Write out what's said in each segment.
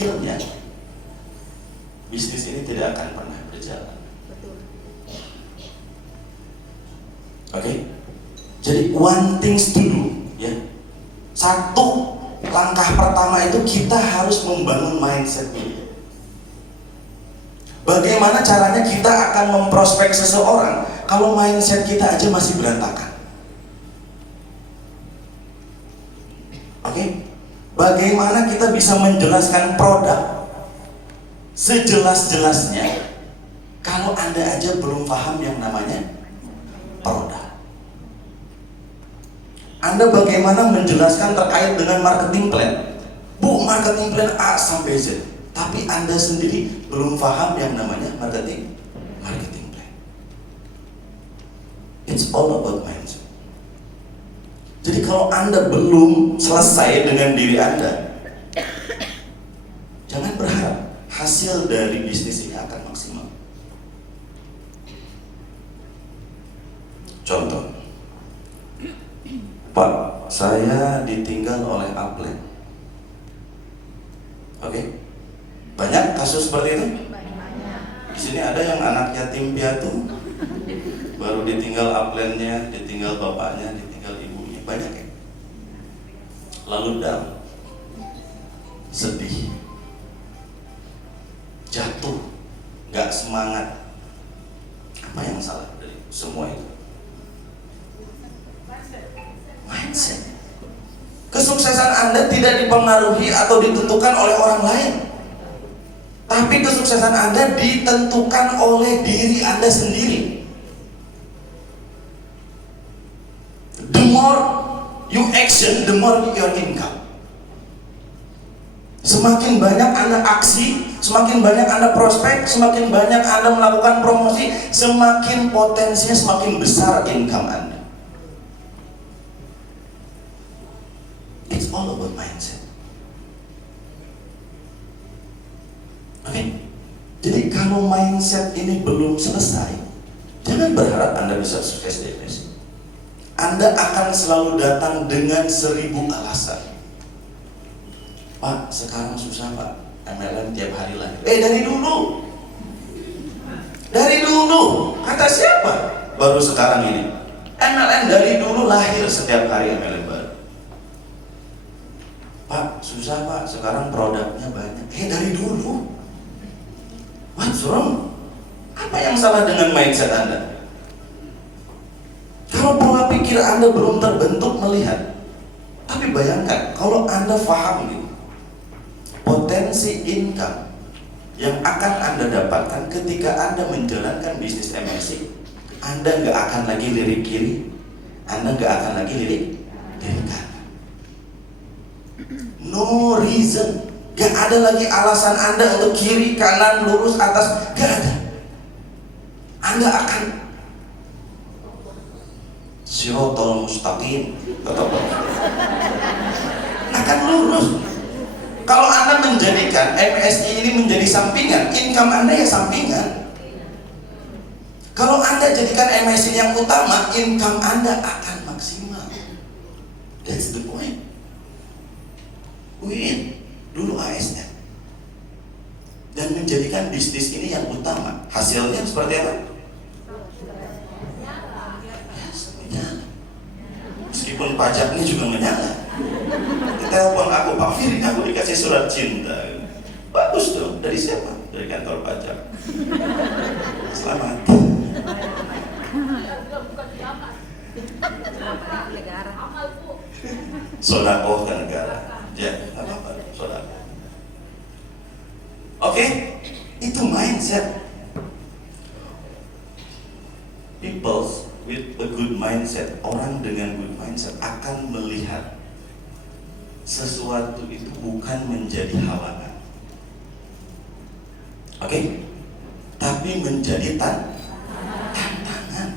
skillnya, bisnis ini tidak akan pernah berjalan. Oke? Jadi one things to do, ya. Satu langkah pertama itu kita harus membangun mindset ini. Bagaimana caranya kita akan memprospek seseorang kalau mindset kita aja masih berantakan? Oke? Bagaimana kita bisa menjelaskan produk sejelas-jelasnya kalau Anda aja belum paham yang namanya produk? Anda bagaimana menjelaskan terkait dengan marketing plan? Bu, marketing plan A sampai Z. Tapi Anda sendiri belum paham yang namanya marketing plan. It's all about mindset. Jadi kalau Anda belum selesai dengan diri Anda, jangan berharap hasil dari bisnis ini akan maksimal. Contoh, Pak, saya ditinggal oleh upline. Oke? Banyak kasus seperti itu? Di sini ada yang anak yatim piatu, baru ditinggal upline-nya, ditinggal bapaknya, ditinggal ibunya. Banyak ya? Lalu down, sedih, jatuh, gak semangat. Apa yang salah dari semua itu? Mindset. Kesuksesan Anda tidak dipengaruhi atau ditentukan oleh orang lain, tapi kesuksesan Anda ditentukan oleh diri Anda sendiri. The more you action, the more your income. Semakin banyak Anda aksi, semakin banyak Anda prospek, semakin banyak Anda melakukan promosi, semakin potensinya semakin besar income Anda. It's all about mindset. Oke? Jadi kalau mindset ini belum selesai, jangan berharap Anda bisa sukses di MSI. Anda akan selalu datang dengan 1000 alasan. Pak, sekarang susah Pak, MLM tiap hari lahir. Dari dulu. Dari dulu. Kata siapa? Baru sekarang ini. MLM dari dulu lahir, setiap hari MLM baru. Pak, susah Pak, sekarang produknya banyak. Dari dulu. What's wrong? Apa yang salah dengan mindset Anda? Kalau pola pikir Anda belum terbentuk melihat, tapi bayangkan kalau Anda paham gitu, potensi income yang akan Anda dapatkan ketika Anda menjalankan bisnis MLC, Anda nggak akan lagi lirik kiri, Anda nggak akan lagi lirik kanan. No reason, gak ada lagi alasan Anda untuk kiri, kanan, lurus, atas, gak ada. Anda akan sirotol mustaqim, akan lurus. Kalau Anda menjadikan MSI ini menjadi sampingan, income Anda ya sampingan. Kalau Anda jadikan MSI yang utama, income Anda akan maksimal. That's the point. Win dulu ASN dan menjadikan bisnis ini yang utama. Hasilnya seperti apa? Yes, menyala. Meskipun pajaknya juga menyala. Telepon aku, Pak Firly, aku dikasih surat cinta. Bagus dong. Dari siapa? Dari kantor pajak. Selamat. Sodakoh ke negara. Ya, apa-apa, saudara. Oke, itu mindset. People with a good mindset, orang dengan good mindset akan melihat sesuatu itu bukan menjadi halangan. Oke? Tapi menjadi tantangan.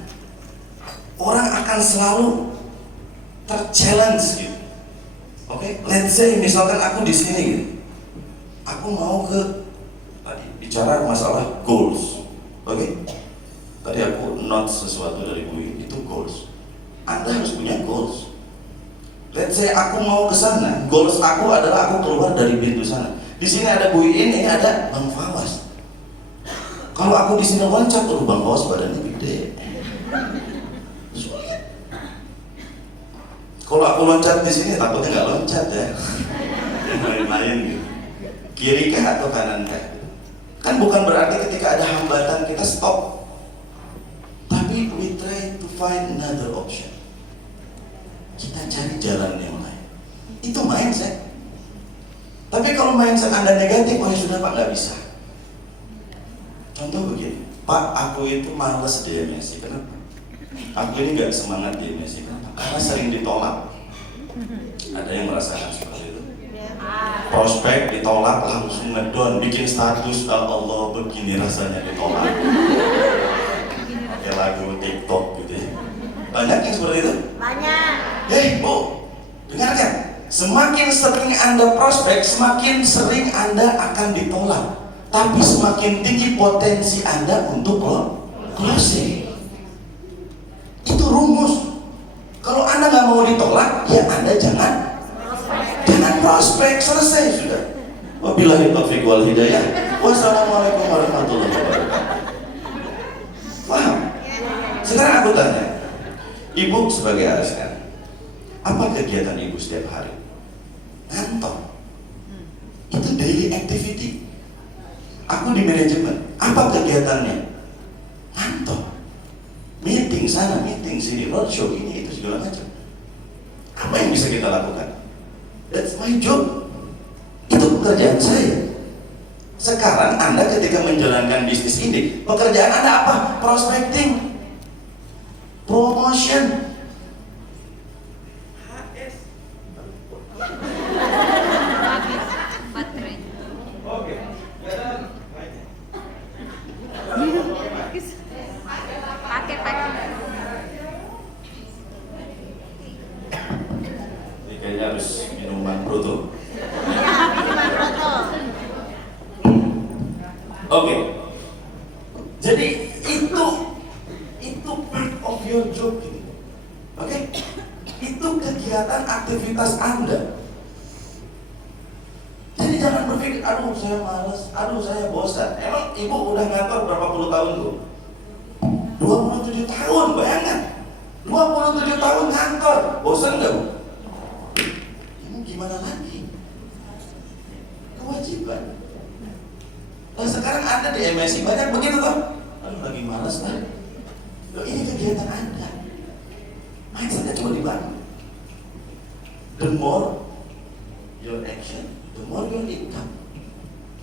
Orang akan selalu terchallenge gitu. Oke, let's say misalkan aku di sini gitu. Aku mau tadi bicara masalah goals. Oke? Tadi aku note sesuatu dari buku itu goals. Anda harus punya goals. Let's say aku mau ke sana, goals aku adalah aku keluar dari pintu sana. Di sini ada Bu Iin, ini ada Bang Fawas. Kalau aku di sini loncat, Bang Fawas badannya gede. Sulit. Kalau aku loncat di sini, takutnya nggak loncat ya. Main-main gitu. Kiri kah atau kanan kah? Kan bukan berarti ketika ada hambatan kita stop. Tapi we try to find another option. Kita cari jalan yang lain. Itu mindset. Tapi kalau mindset Anda negatif, oh ya sudah Pak, nggak bisa. Contoh begini, Pak, aku itu males di MSI. Kenapa? Aku ini nggak semangat di MSI. Kenapa? Karena sering ditolak. Ada yang merasakan seperti itu? Prospek ditolak, langsung ngedon, bikin status, Allah begini rasanya ditolak. Kayak lagu TikTok gitu ya. Banyak yang seperti itu? Banyak. Bu, dengarkan. Semakin sering Anda prospek, semakin sering Anda akan ditolak. Tapi semakin tinggi potensi Anda untuk closing. Itu rumus. Kalau Anda nggak mau ditolak, ya Anda jangan prospek, selesai sudah. Wabillahi taufiq wal hidayah. Wassalamualaikum warahmatullahi wabarakatuh. Paham? Sekarang aku tanya, Ibu sebagai ASN, apa kegiatan Ibu setiap hari? Ngantor. Itu daily activity. Aku di manajemen, apa kegiatannya? Ngantor. Meeting sana, meeting sini, roadshow ini itu segala macam. Apa yang bisa kita lakukan? That's my job. Itu pekerjaan saya. Sekarang Anda ketika menjalankan bisnis ini, pekerjaan Anda apa? Prospecting, promotion. Kayaknya harus minuman proto. Oke. Jadi itu part of your job. Oke. Itu kegiatan aktivitas Anda. Jadi jangan berpikir, aduh saya malas, aduh saya bosan. Emang Ibu udah ngantor berapa puluh tahun tuh? 27 tahun, bayangkan. 27 tahun ngantor, bosan nggak Bu? Gimana lagi? Kewajiban. Nah sekarang Anda di MSI banyak begitu toh? Aduh lagi malas lah. Loh ini kegiatan Anda. Mindsetnya cuma dibangun. The more your action, the more your income.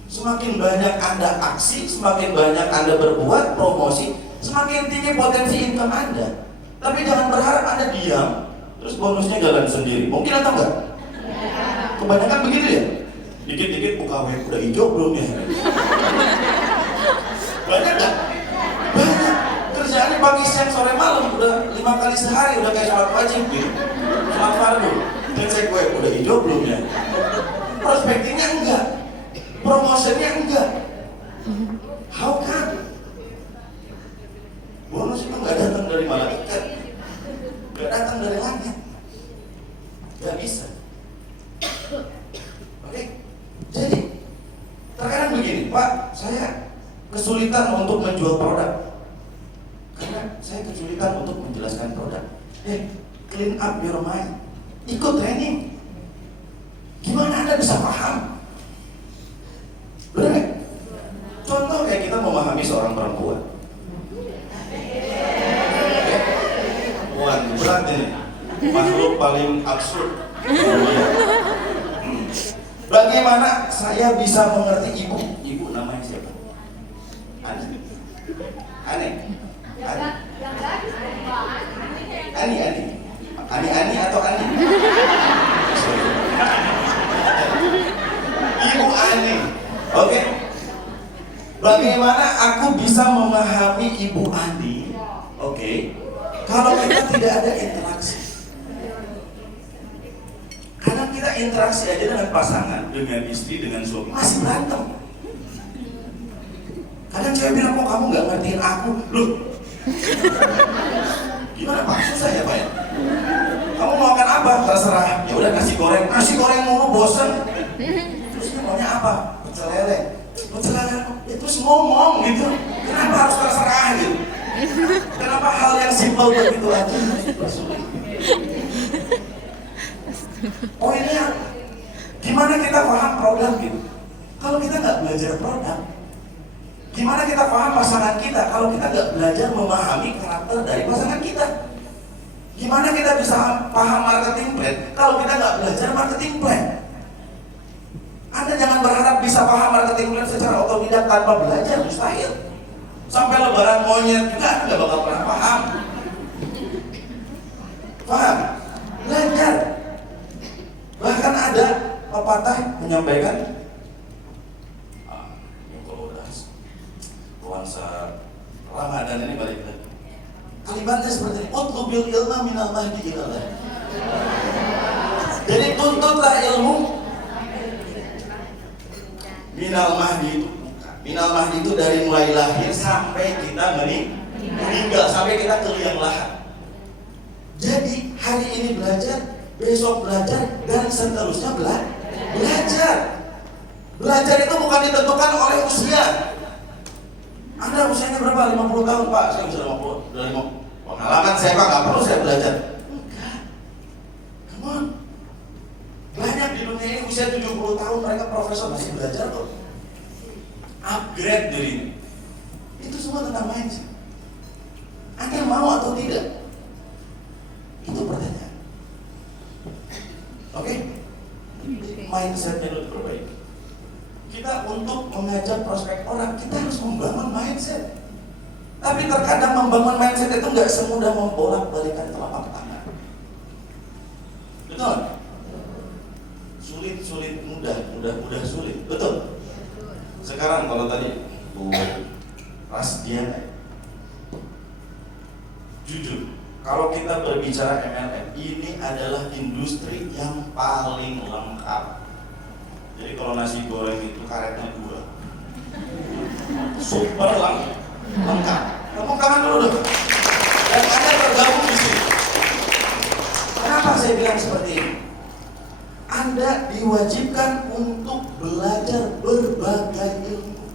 Semakin banyak Anda aksi, semakin banyak Anda berbuat promosi, semakin tinggi potensi income Anda. Tapi jangan berharap Anda diam, terus bonusnya jalan sendiri. Mungkin atau enggak? Kebanyakan begitu ya? Dikit-dikit buka web, udah hijau belum ya? Banyak gak? Banyak. Kerjaannya pagi, siang, sore, malam. Udah 5 kali sehari, udah kayak sholat wajib gitu. Sholat fardu. Cek web, udah hijau belum ya? Prospektingnya enggak. Promotionnya enggak. How come? Bonus itu gak datang dari malaikat. Gak datang dari langit. Gak bisa. Oke, jadi terkadang begini, Pak, saya kesulitan untuk menjual produk karena saya kesulitan untuk menjelaskan produk. Clean up your mind, ikut training. Gimana Anda bisa paham? Benar nggak? Contoh kayak kita memahami seorang perempuan. Perempuan berat ini, makhluk paling absurd. Bagaimana saya bisa mengerti ibu? Ibu namanya siapa? Ani. Ani atau Ani? Ibu Ani. Oke. Bagaimana aku bisa memahami Ibu Ani? Oke. Kalau kita tidak ada interaksi. Kadang kita interaksi aja dengan pasangan, dengan istri, dengan suami, masih berantem. Kadang cewek bilang, kok kamu nggak ngertiin aku? Loh, gimana Pak? Susah ya Pak ya? Kamu mau makan apa? Terserah. Ya udah nasi goreng mulu bosen. Terus maunya apa? Pecel lele. Pecel lele itu ngomong gitu. Kenapa harus terserah gitu? Kenapa hal yang simpel begitu aja dipersulit? Oh ini yang gimana kita paham produk gitu? Kalau kita nggak belajar produk, gimana kita paham pasangan kita kalau kita nggak belajar memahami karakter dari pasangan kita? Gimana kita bisa paham marketing plan kalau kita nggak belajar marketing plan? Anda jangan berharap bisa paham marketing plan secara otodidak tanpa belajar, mustahil. Sampai lebaran monyet juga Anda nggak bakal pernah paham. Paham? Belajar. Bahkan ada pepatah menyampaikan, kalau udah puasa Ramadan ini balik lagi. Kalimatnya seperti ini, utlubil ilma minal mahdi ilallah. Jadi tuntutlah ilmu minal mahdi itu. Minal mahdi itu dari mulai lahir sampai kita meninggal, sampai kita ke liang lahat. Jadi hari ini belajar, besok belajar, dan seterusnya belajar. Belajar itu bukan ditentukan oleh usia. Anda usianya berapa? 50 tahun Pak, saya bisa 50. Udah 50. Pengalaman saya Pak, gak perlu saya belajar. Enggak. Come on. Banyak di dunia ini usia 70 tahun mereka profesor masih belajar kok. Upgrade dirinya. Itu semua tentang mindset. Anda mau atau tidak? Itu pertanyaan. Oke? Mindsetnya harus diperbaiki. Kita untuk mengajak prospek orang, kita harus membangun mindset. Tapi terkadang membangun mindset itu nggak semudah membolak-balikan telapak tangan. Betul? Sulit mudah sulit. Betul? Sekarang kalau tadi Bu Rasdiana, jujur, kalau kita berbicara MLM, ini adalah industri yang paling lengkap. Jadi kalau nasi goreng itu karetnya 2, super lengkap. Tepuk tangan dulu dong. Dan Anda tergabung di sini. Kenapa saya bilang seperti ini? Anda diwajibkan untuk belajar berbagai ilmu.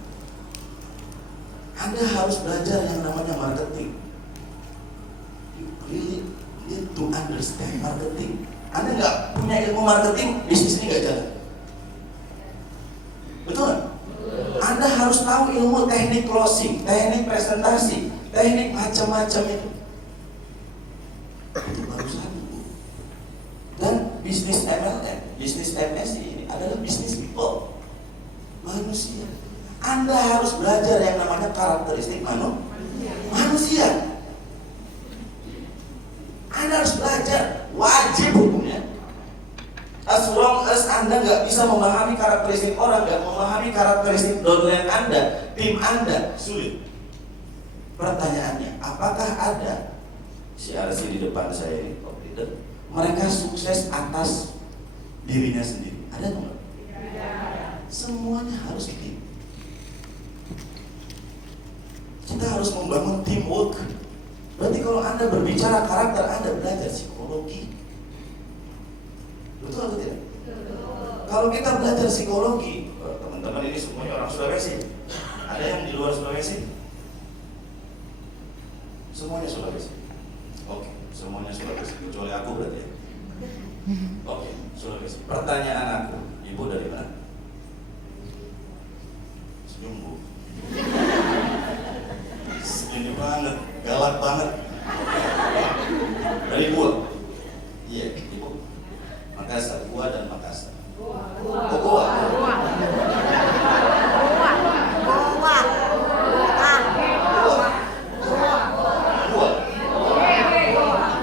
Anda harus belajar yang namanya marketing. You really need to understand marketing. Anda nggak punya ilmu marketing, bisnis ini nggak jalan. Betul? Anda harus tahu ilmu teknik closing, teknik presentasi, teknik macam-macam itu. Itu baru satu. Dan bisnis MLM, bisnis MSI ini adalah bisnis people, manusia. Anda harus belajar yang namanya karakteristik manusia. Anda harus belajar, wajib hukumnya. As long as Anda nggak bisa memahami karakteristik orang, nggak memahami karakteristik downline Anda, tim Anda, sulit. Pertanyaannya, apakah ada CRC di depan saya ini, mereka sukses atas dirinya sendiri? Ada nggak? Semuanya harus tim. Kita harus membangun teamwork. Berarti kalau Anda berbicara karakter, Anda belajar psikologi. Betul atau tidak? Kalau kita belajar psikologi, teman-teman ini semuanya orang Sulawesi. Ada yang di luar Sulawesi? Semuanya Sulawesi. Oke, semuanya Sulawesi, kecuali aku berarti ya. Oke, Sulawesi. Pertanyaan aku, Ibu dari mana? Senyum Bu. Senyum banget, galak banget. Dari Ibu? Iya, Ibu. Makassar, Goa dan Makassar. Goa.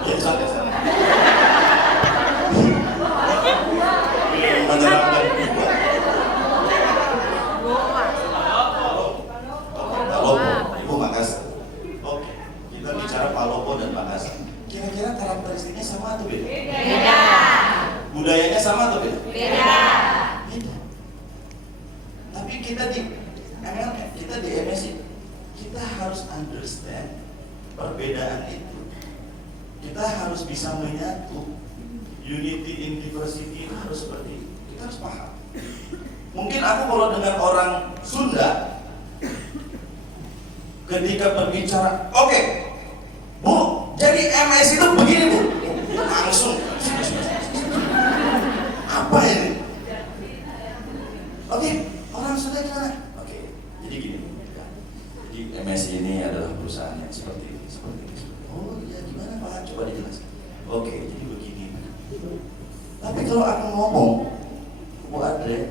Ya, santai. Menyerangkan. Palopo, Ibu Makassar. Oke, kita bicara Palopo dan Makassar. Kira-kira karakteristiknya sama atau beda? Beda. Budayanya sama atau beda? Beda. Tapi kita di MLM, kita di MSI, kita harus understand perbedaan itu. Kita harus bisa menyatu. Unity in diversity itu harus seperti itu. Kita harus paham. Mungkin aku kalau dengan orang Sunda, ketika berbicara, oke, Bu, jadi MS itu begini Bu, langsung. Apa ini? Oke, orang Sunda gimana? Oke, jadi gini Bu. Jadi MS ini adalah perusahaan yang seperti ini, seperti ini. Oh iya, gimana Pak? Coba dijelaskan. Oke, jadi begini. Tapi kalau aku ngomong, Bu Adre,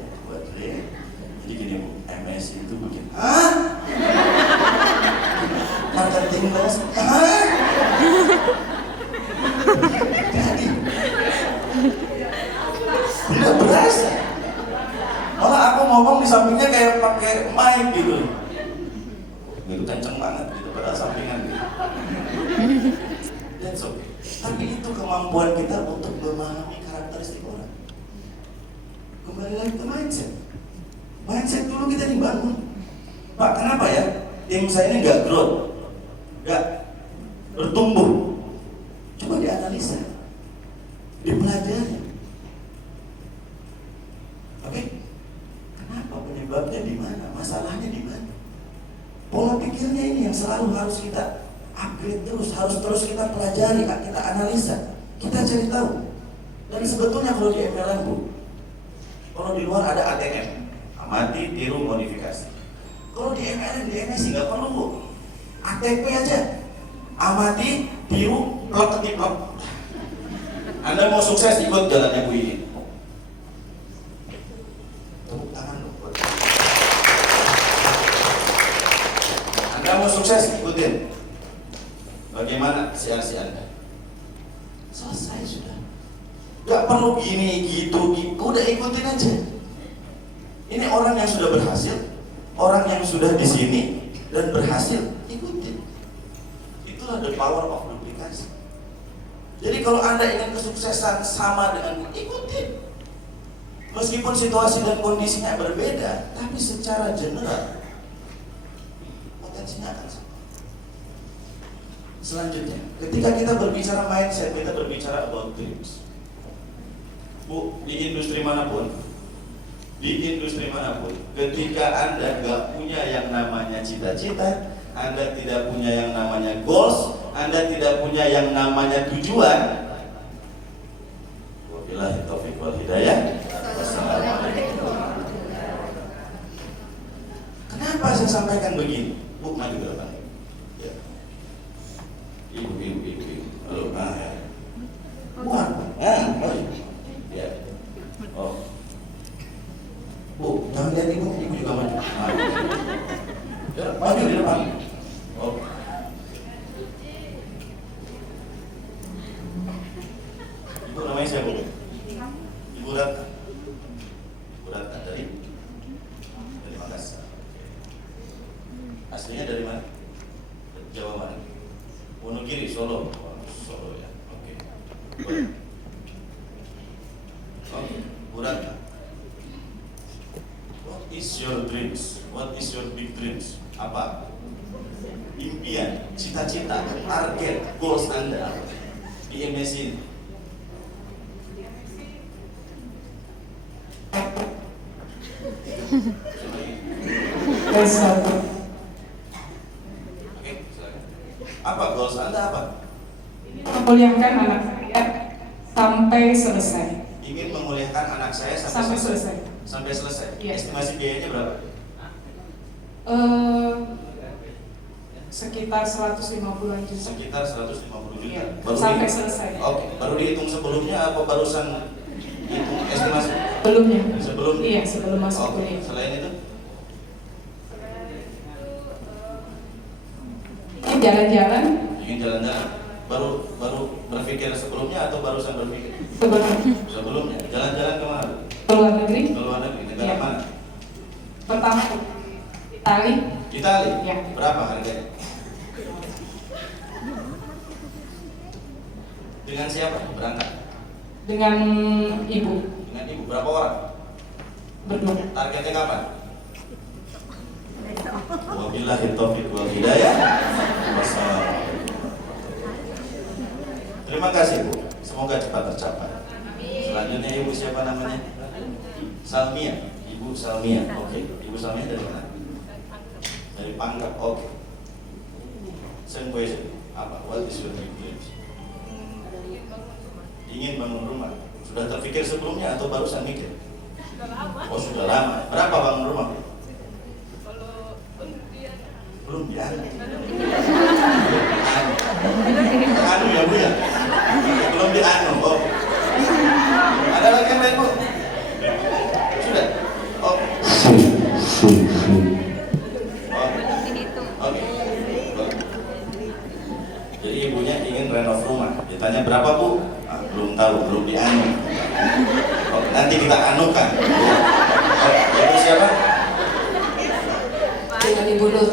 jadi gini Bu, MS itu begini. Hah? Marketing loss? Hah? Jadi, tidak berasa. Malah aku ngomong di sampingnya kayak pakai mic gitu. Itu kenceng banget gitu, padahal sampingan gitu. That's okay. Tapi itu kemampuan kita untuk memahami karakteristik orang. Kembali lagi ke mindset. Mindset dulu kita dibangun. Pak, kenapa ya tim saya ini nggak growth, nggak bertumbuh? Coba dianalisa, dipelajari. Oke? Kenapa, penyebabnya di mana? Masalahnya di mana? Pola pikirnya ini yang selalu harus kita upgrade terus, harus terus kita pelajari, kita analisa, kita cari tahu. Dan sebetulnya kalau di MLM Bu, kalau di luar ada ATM, amati, tiru, modifikasi. Kalau di MLM, di MSI nggak perlu Bu, ATP aja, amati, tiru, plek ketik plek. Anda mau sukses, ikut jalannya Bu ini. Tepuk tangan loh. Anda mau sukses, ikutin. Bagaimana CRC Anda? Selesai sudah. Gak perlu gini, gitu, udah ikutin aja. Ini orang yang sudah berhasil, orang yang sudah di sini dan berhasil, ikutin. Itulah the power of duplikasi. Jadi kalau Anda ingin kesuksesan sama dengan ikutin. Meskipun situasi dan kondisinya berbeda, tapi secara general potensinya akan sama. Selanjutnya, ketika kita berbicara mindset, kita berbicara about dreams. Bu, di industri manapun, ketika Anda gak punya yang namanya cita-cita, Anda tidak punya yang namanya goals, Anda tidak punya yang namanya tujuan. Wabillahi taufiq wal hidayah. Wassalamualaikum. Kenapa saya sampaikan begini? Bu, maju ke depan. Ya. Ibu. Halo, ya. Bukan. Oh, ya. Oh. Bu, jangan lihat ibu juga maju. Ya, maju di depan. Oh. Ibu namanya siapa, Bu? Ibu Ratna. Ibu Ratna dari Makassar. Aslinya dari mana? Jawa mana? Wonogiri, Solo. Solo ya. Oke. Oke, Bu Ratna. What is your dreams? What is your big dreams? Apa? Impian, cita-cita, target, goals Anda di MSI ini. Oke, silakan. Apa goals Anda apa? Menguliakan anak saya sampai selesai. Ingin menguliakan anak saya Sampai selesai. Sampai selesai. Iya. Estimasi biayanya berapa? Sekitar 150-an juta. Sekitar 150 juta. Iya, sampai selesai. Oke, baru dihitung sebelumnya apa barusan hitung estimasi? Sebelumnya. Sebelumnya. Iya, sebelum masuk Oke, kuliah. selain itu? Ini jalan-jalan. Ingin jalan-jalan. Baru berpikir sebelumnya atau barusan berpikir? Sebelumnya. Jalan-jalan ke mana? Ke luar negeri. Ke luar negeri. Negara Iya. mana? Pertama Itali. Itali. Iya. Berapa harganya? Dengan siapa berangkat? Dengan ibu. Dengan ibu. Berapa orang? Berdua. Targetnya kapan? Wabillahi taufiq wal hidayah. Wassalamualaikum. Terima kasih Bu. Semoga cepat tercapai. Selanjutnya Ibu siapa namanya? Salmia. Ibu Ibu Salmia, oke. Ibu Salmia dari mana? Dari Pangkep, oke. Same question. Apa? What is your big dreams? Ingin bangun rumah. Sudah terpikir sebelumnya atau barusan mikir? Oh sudah lama. Berapa bangun rumah? Belum dianu. Anu ya Bu ya? Belum dianu. Oh. Ada lagi yang lain Bu? Sudah? Oh. Oke. Jadi ibunya ingin renov rumah. Ditanya berapa Bu? Ah, belum tahu, belum dianu. Oh, nanti kita anukan. Oh, ibu siapa? Dengan Ibu Nur.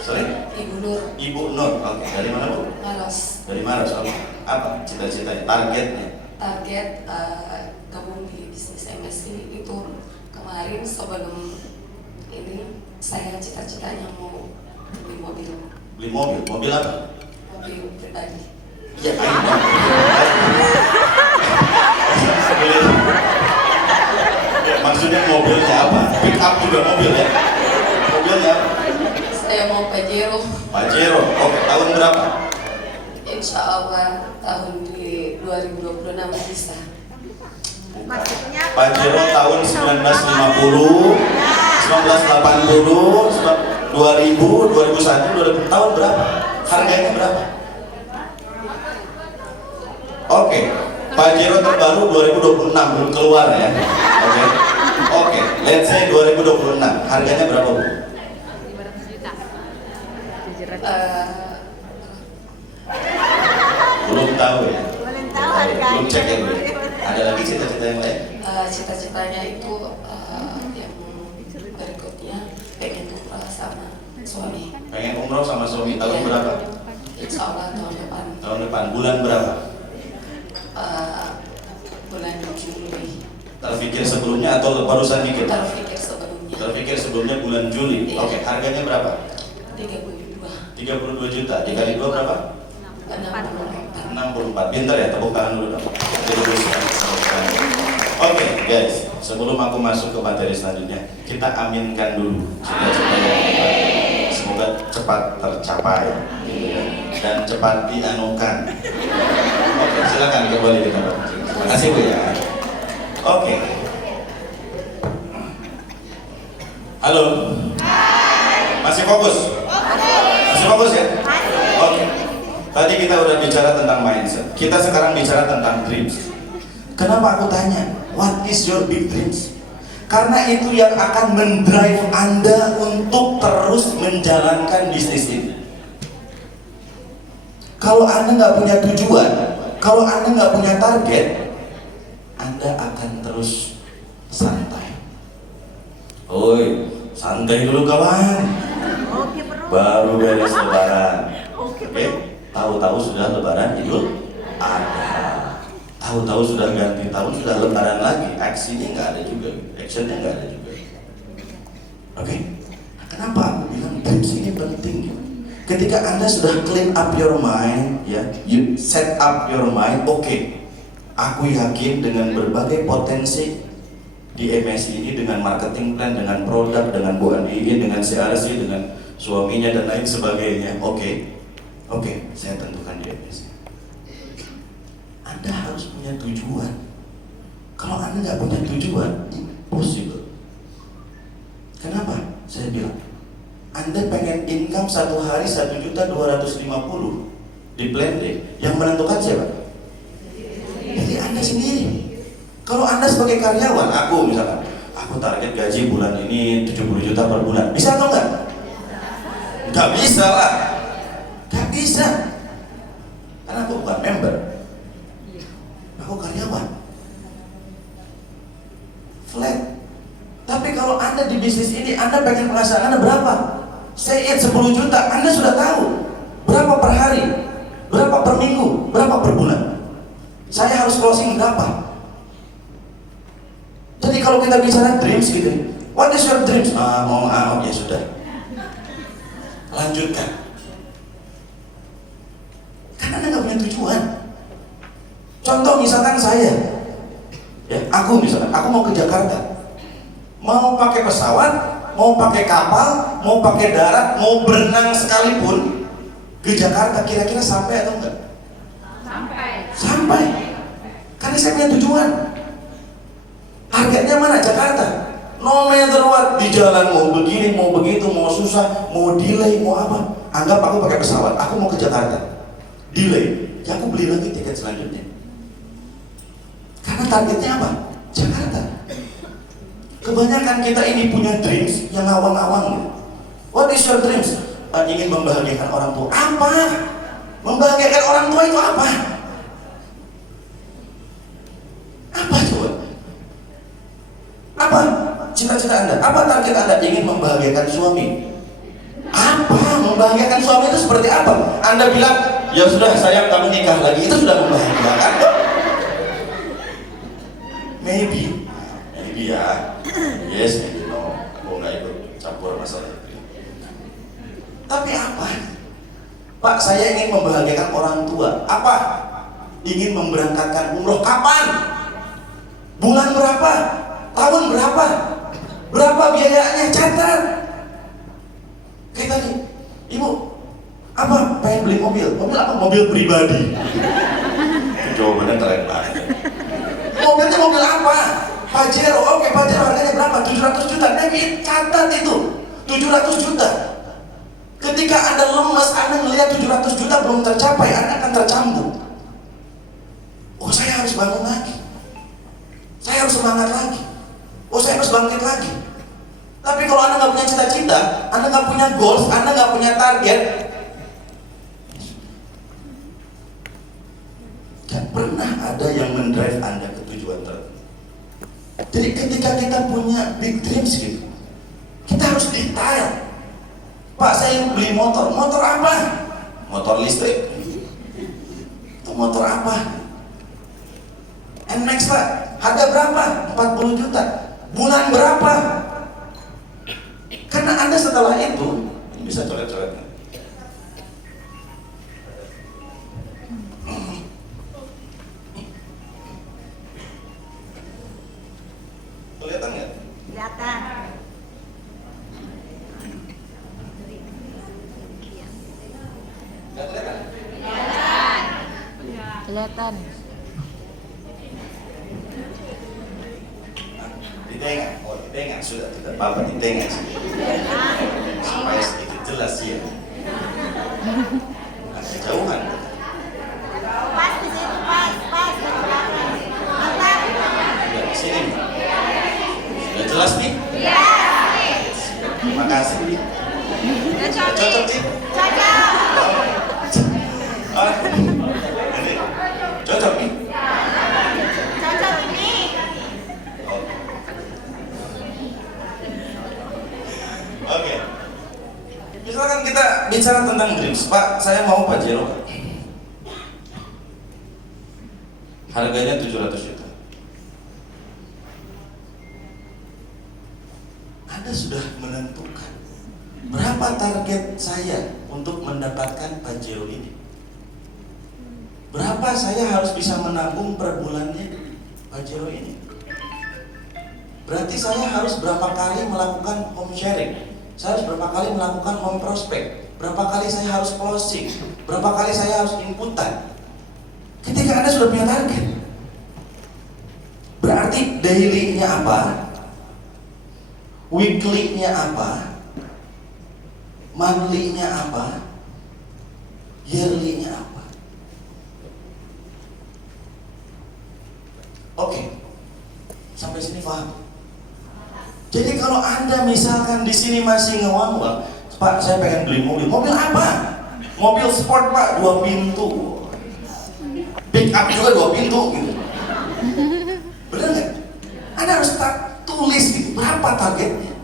Sorry? Ibu Nur. Ibu Nur. Oke. Dari mana Bu? Maros. Dari Maros. Oke. Apa cita-citanya? Targetnya? Target gabung di bisnis MSC itu kemarin sebelum ini saya cita-citanya mau beli mobil. Beli mobil. Mobil apa? Mobil pribadi. Iya, maksudnya mobilnya apa? Pick up juga mobil ya? Mobilnya apa? Saya mau Pajero. Pajero. Oke, tahun berapa? Insya Allah tahun di 2026 bisa. Pajero tahun 1950, 1980, 2000, 2001, 2000. Tahun berapa? Harganya berapa? Oke, Pajero terbaru 2026 belum keluar ya. Oke. Oke, let's say 2026. Harganya berapa, Bu? 500 juta. Belum tahu ya. Belum tahu harganya. Belum cek ya, Bu. Ada lagi cita-cita yang lain? Cita-citanya itu yang berikutnya pengen umrah sama suami. Pengen umroh sama suami tahun berapa? Insya Allah tahun depan. Tahun depan. Bulan berapa? Bulan Juli. Terpikir sebelumnya atau barusan mikir? Terpikir sebelumnya. Terpikir sebelumnya bulan Juli. Iya. Oke, harganya berapa? 32. 32 juta. Dikali 2 berapa? 64. 64. Pintar ya, tepuk tangan dulu dong. Oke, guys, sebelum aku masuk ke materi selanjutnya, kita aminkan dulu cita-cita yang kita. Semoga cepat tercapai gitu ya, dan cepat dianukan. Oke, silakan kembali kita. Terima kasih Bu ya. Oke. Halo. Masih fokus? Masih fokus ya? Oke. Tadi kita udah bicara tentang mindset. Kita sekarang bicara tentang dreams. Kenapa aku tanya, what is your big dreams? Karena itu yang akan mendrive Anda untuk terus menjalankan bisnis ini. Kalau Anda nggak punya tujuan, kalau Anda nggak punya target, Anda akan terus santai. Oi, santai dulu kawan. Oke, bro. Baru beres lebaran. Oke, Oke, tahu-tahu sudah lebaran Idul Adha. Tahu-tahu sudah ganti tahun, sudah lebaran lagi. Aksinya nggak ada juga, actionnya nggak ada juga. Oke, kenapa aku bilang dreams ini penting? Ketika Anda sudah clean up your mind, ya, you set up your mind. Oke, aku yakin dengan berbagai potensi di MSI ini, dengan marketing plan, dengan produk, dengan Bu Andi, dengan CRC, dengan suaminya dan lain sebagainya. Oke, saya tentukan di MSI. Anda harus punya tujuan. Kalau Anda nggak punya tujuan, impossible. Kenapa? Saya bilang, Anda pengen income satu hari 1.250.000 di plan D. Yang menentukan siapa? Jadi Anda sendiri. Kalau Anda sebagai karyawan, aku misalkan, aku target gaji bulan ini 70 juta per bulan. Bisa atau enggak? Nggak bisa lah. Nggak bisa. Karena aku bukan member. Aku karyawan. Flat. Tapi kalau Anda di bisnis ini, Anda pengen penghasilan Anda berapa? Say it 10 juta, Anda sudah tahu berapa per hari, berapa per minggu, berapa per bulan. Saya harus closing berapa? Jadi kalau kita bicara dreams gitu, what is your dreams? Ya sudah. Lanjutkan. Karena Anda nggak punya tujuan. Contoh misalkan saya, ya, aku mau ke Jakarta. Mau pakai pesawat, mau pakai kapal, mau pakai darat, mau berenang sekalipun ke Jakarta, kira-kira sampai atau enggak? Sampai. Karena saya punya tujuan. Harganya mana? Jakarta. No matter what, di jalan mau begini, mau begitu, mau susah, mau delay, mau apa. Anggap aku pakai pesawat, aku mau ke Jakarta. Delay, ya aku beli lagi tiket selanjutnya. Karena targetnya apa? Jakarta. Kebanyakan kita ini punya dreams yang awang-awang. What is your dreams? Ingin membahagiakan orang tua. Apa? Membahagiakan orang tua itu apa? Apa coba? Apa cita-cita Anda? Apa target Anda? Ingin membahagiakan suami. Apa? Membahagiakan suami itu seperti apa? Anda bilang, ya sudah sayang kami nikah lagi, itu sudah membahagiakan. Maybe ya. Yes, maybe no. Aku nggak ikut campur masalah itu. Tapi apa? Pak, saya ingin membahagiakan orang tua. Apa? Ingin memberangkatkan umroh. Kapan? Bulan berapa? Tahun berapa? Berapa biayanya? Catat. Kayak tadi, Ibu, apa? Pengen beli mobil. Mobil apa? Mobil pribadi. Jawabannya keren banget. Mobilnya mobil apa? Pajero. Oke, Pajero harganya berapa? 700 juta. Maybe catat itu. 700 juta. Ketika Anda lemas, Anda melihat 700 juta belum tercapai, Anda akan tercambuk. Oh, saya harus bangun lagi. Saya harus semangat lagi. Oh, saya harus bangkit lagi. Tapi kalau Anda nggak punya cita-cita, Anda nggak punya goals, Anda nggak punya target, gak pernah ada yang mendrive Anda ke tujuan tertentu. Jadi ketika kita punya big dreams gitu, kita harus detail. Pak, saya beli motor. Motor apa? Motor listrik. Itu motor apa? NMAX Pak, harga berapa? 40 juta. Bulan berapa? Karena Anda setelah itu bisa coret-coret. Kelihatan nggak? Kelihatan. Nggak kelihatan? Kelihatan. Ditengah, oh ditengah sudah tidak apa-apa ditengah supaya sedikit jelas ya. Agak jauhan. Pas di situ, pas. Mantap. Udah di sini. Sudah jelas nih? Iya. Terima kasih. Sudah cocok nih? Cocok. Ah, ini cocok nih? Cocok ini. Oke. Misalkan kita bicara tentang dreams, Pak, saya mau Pajero. Harganya 700 juta. Anda sudah menentukan berapa target saya untuk mendapatkan Pajero ini? Berapa saya harus bisa menabung per bulannya Pajero ini? Berarti saya harus berapa kali melakukan home sharing? Saya harus berapa kali melakukan home prospect? Berapa kali saya harus closing? Berapa kali saya harus inputan? Ketika Anda sudah punya target, berarti daily-nya apa? Weekly-nya apa? Monthly-nya apa? Yearly-nya apa? Oke. Sampai sini paham? Jadi kalau Anda misalkan di sini masih ngewang-wang, Pak, saya pengen beli mobil. Mobil apa? Mobil sport, Pak, 2 pintu. Pick up juga 2 pintu gitu. Bener nggak? Anda harus tulis gitu, berapa targetnya?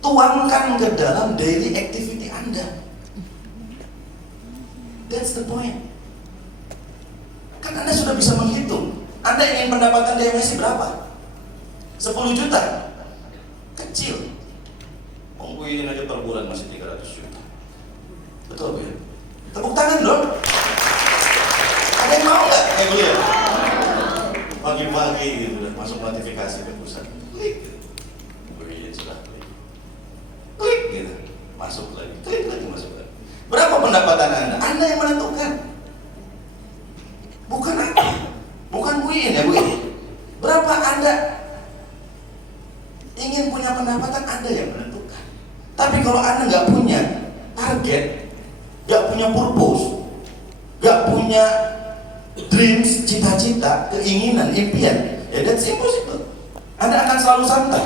Tuangkan ke dalam daily activity Anda. That's the point. Kan Anda sudah bisa menghitung. Anda ingin pendapatan DMSI berapa? 10 juta. Kecil. Ini aja per bulan masih 300 juta. Betul ya? Tepuk tangan dong. Ada yang mau nggak kayak gue ya? Pagi-pagi gitu, masuk notifikasi ke pusat. Klik. masuk lagi, klik lagi, masuk lagi. Berapa pendapatan Anda? Anda yang menentukan. Bukan aku, bukan Bu In ya Bu In. Berapa Anda ingin punya pendapatan, Anda yang menentukan. Tapi kalau Anda nggak punya target, nggak punya purpose, nggak punya dreams, cita-cita, keinginan, impian, ya that's impossible. Anda akan selalu santai.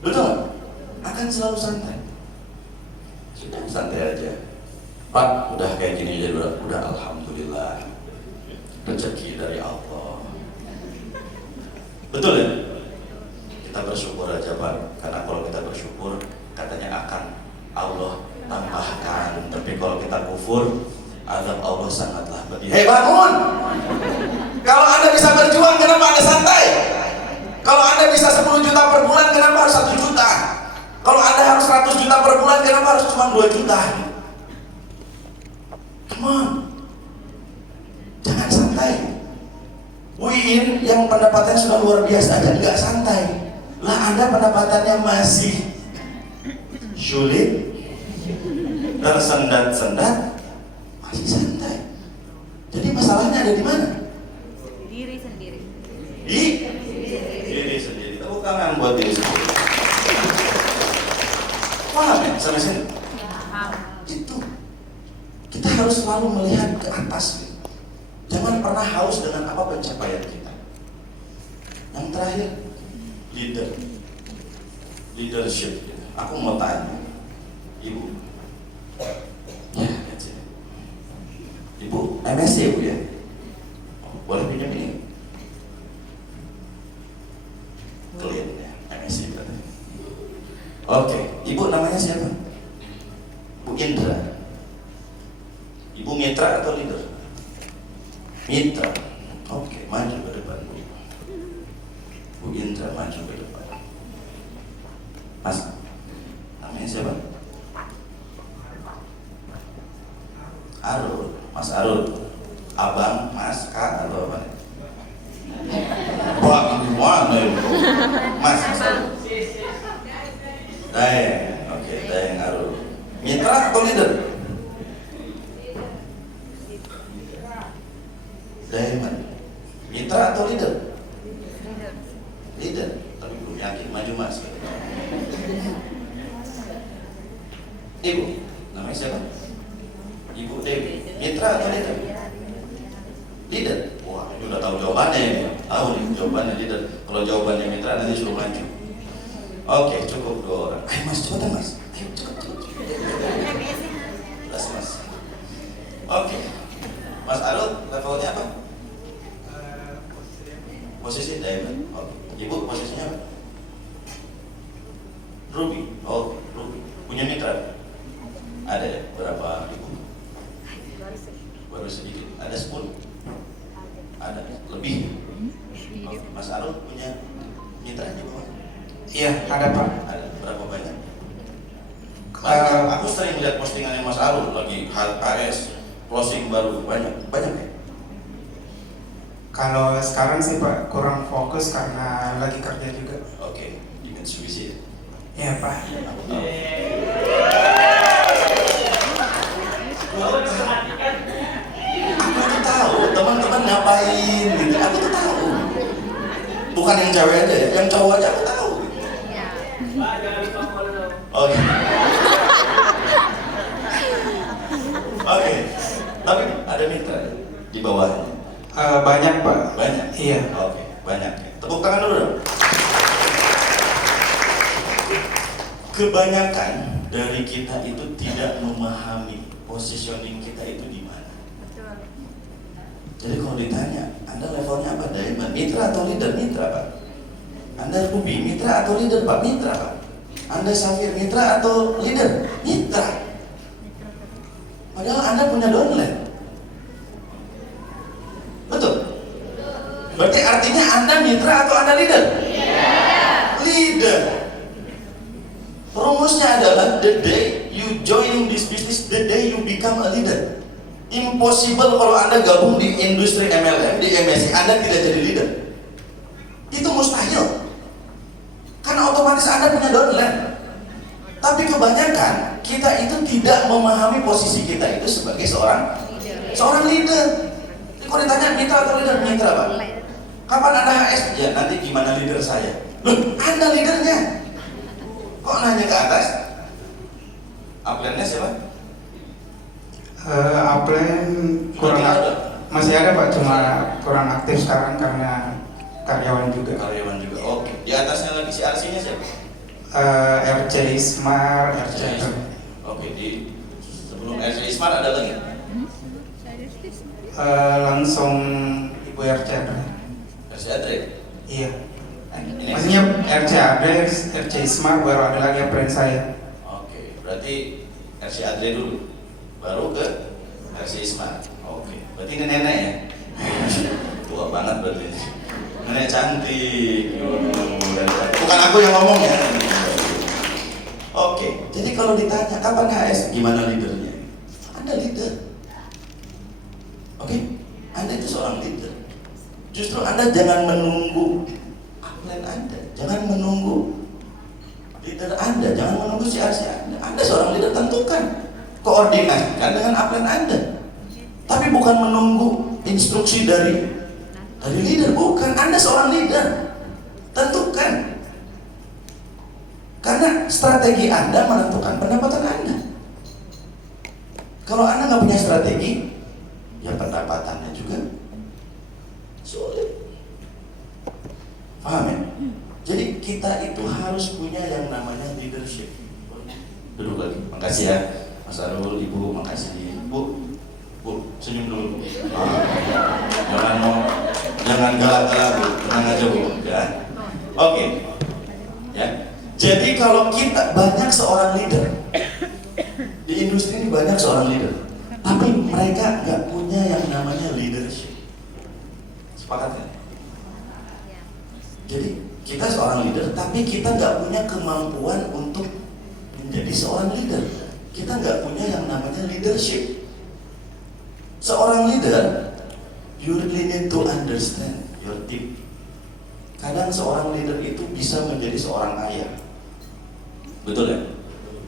Betul nggak? Akan selalu santai. Sudah santai aja. Pak, udah kayak gini aja, udah alhamdulillah. Rezeki dari Allah. Betul ya? Kita bersyukur aja Pak, karena kalau kita bersyukur katanya akan Allah tambahkan. Tapi kalau kita kufur, azab Allah sangatlah pedih. Hei bangun! Kalau Anda bisa berjuang, kenapa Anda santai? Kalau Anda bisa 10 juta per bulan, kenapa harus 1 juta? Kalau Anda harus 100 juta per bulan, kenapa harus cuma 2 juta? Come on. Jangan santai. Wiin yang pendapatannya sudah luar biasa aja nggak santai. Lah Anda pendapatannya masih sulit, tersendat-sendat, masih santai. Jadi masalahnya ada di mana? Diri sendiri. Di diri sendiri. Tepuk tangan buat diri sendiri. Paham ya sampai sini? Itu kita harus selalu melihat ke atas. Jangan pernah haus dengan apa pencapaian kita. Yang terakhir, leadership. Aku mau tanya, Ibu, ya, Ibu MSc Bu ya? Boleh pinjam ini? Kalian ya, MSc katanya. Oke, Ibu namanya siapa? Bu Indra. Ibu mitra atau leader? Mitra. Oke, maju ke depan Bu. Bu Indra maju ke depan. Mas, namanya siapa? Arul. Mas Arul. Abang, Mas, Kak atau apa nih? Wah, gimana itu? Mas Arul. Dayeng. Oke, Dayeng Arul. Mitra atau leader? Dayeng. Mitra atau leader? Leader. Tapi belum yakin, maju Mas. Ibu, namanya siapa? Ibu Dewi. Mitra atau leader? Leader. Wah, ini udah tahu jawabannya ini. Tahu nih jawabannya leader. Kalau jawabannya mitra nanti suruh maju. Oke, cukup 2 orang. Ayo Mas, cepetan Mas. Ayo cepat. Jelas Mas. Oke. Mas Arul, levelnya apa? Posisi diamond. Oke. Ibu posisinya apa? Ruby. Oh, Ruby. Punya mitra? Ada ya? Berapa Ibu? Baru sedikit. Ada 10? Ada. Lebih? Oke. Mas Arul punya mitra di bawah? Iya, ada Pak. Ada. Berapa banyak? Banyak. Aku sering lihat postingannya Mas Arul lagi HKS closing baru banyak ya? Kalau sekarang sih Pak kurang fokus karena lagi kerja juga. Oke, di Mitsubishi ya? Iya Pak. Aku tahu. Aku tuh tahu teman-teman ngapain gitu. Aku tuh tahu. Bukan yang cewek aja ya, yang cowok aja aku tahu. Oke. Oke. Tapi ada mitra ya? Di bawahnya. Banyak Pak. Banyak? Iya. Oke, banyak ya. Tepuk tangan dulu dong. Kebanyakan dari kita itu tidak memahami positioning kita itu di mana. Betul. Jadi kalau ditanya, Anda levelnya apa? Diamond, mitra atau leader? Mitra Pak. Anda Ruby, mitra atau leader Pak? Mitra Pak. Anda Safir, mitra atau leader? Mitra. Padahal Anda punya downline. Betul? Berarti artinya Anda mitra atau Anda leader? Leader. Rumusnya adalah the day you joining this business, the day you become a leader. Impossible kalau Anda gabung di industri MLM, di MSc, Anda tidak jadi leader. Itu mustahil. Karena otomatis Anda punya downline. Tapi kebanyakan kita itu tidak memahami posisi kita itu sebagai seorang leader. Jadi kalau ditanya mitra atau leader, mitra Pak. Kapan Anda HS? Ya nanti gimana leader saya. Loh, Anda leadernya. Kok nanya ke atas? Upline-nya siapa? Upline kurang masih ada Pak, cuma kurang aktif sekarang karena karyawan juga. Karyawan juga. Oke. Di atasnya lagi si RC-nya siapa? RC Ismar, RC. Oke, di sebelum RC Ismar ada lagi? Langsung Ibu RC Adre. RC Adre? Iya. Ini? Maksudnya RC Adre, RC Ismar, baru ada lagi brand saya. Oke, berarti RC Adre dulu, baru ke RC Ismar. Oke, berarti ini nenek ya? Tua banget berarti. Nenek cantik. Bukan aku yang ngomong ya. Oke, jadi kalau ditanya kapan HS, gimana leadernya? Anda leader. Oke, Anda itu seorang leader. Justru Anda jangan menunggu upline Anda, jangan menunggu leader Anda, jangan menunggu si RC Anda. Anda seorang leader, tentukan, koordinasikan dengan upline Anda. Tapi bukan menunggu instruksi dari leader, bukan. Anda seorang leader, tentukan. Karena strategi Anda menentukan pendapatan Anda. Kalau Anda nggak punya strategi, ya pendapatannya juga sulit. Paham ya? Jadi kita itu harus punya yang namanya leadership. Duduk lagi. Makasih ya Mas Arul, Ibu, makasih. Bu, senyum dulu. Jangan galak-galak Bu, tenang aja Bu. Ya. Oke. Ya. Jadi kalau kita banyak seorang leader di industri ini, banyak seorang leader, tapi mereka nggak punya yang namanya leadership. Sepakat kan? Jadi kita seorang leader, tapi kita nggak punya kemampuan untuk menjadi seorang leader. Kita nggak punya yang namanya leadership. Seorang leader, you really need to understand your team. Kadang seorang leader itu bisa menjadi seorang ayah. Betul ya?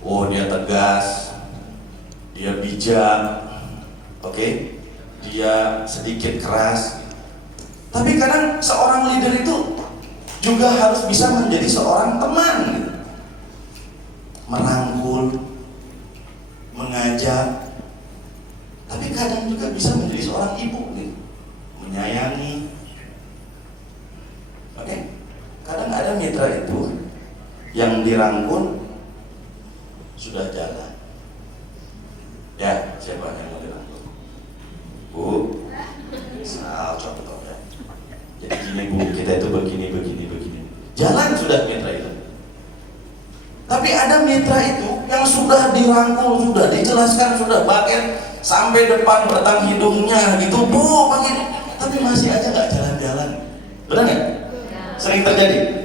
Oh, dia tegas, dia bijak, oke? Dia sedikit keras. Tapi kadang seorang leader itu juga harus bisa menjadi seorang teman, merangkul, mengajak. Tapi kadang juga bisa menjadi seorang ibu, menyayangi. Oke? Kadang ada mitra itu yang dirangkul sudah jalan. Ya, siapa yang mau dirangkul? Bu, misal contoh ya. Jadi gini Bu, kita itu begini. Jalan sudah mitra itu. Tapi ada mitra itu yang sudah dirangkul, sudah dijelaskan, sudah bagian sampai depan batang hidungnya gitu, Bu, begini. Tapi masih aja nggak jalan-jalan. Benar nggak? Sering terjadi.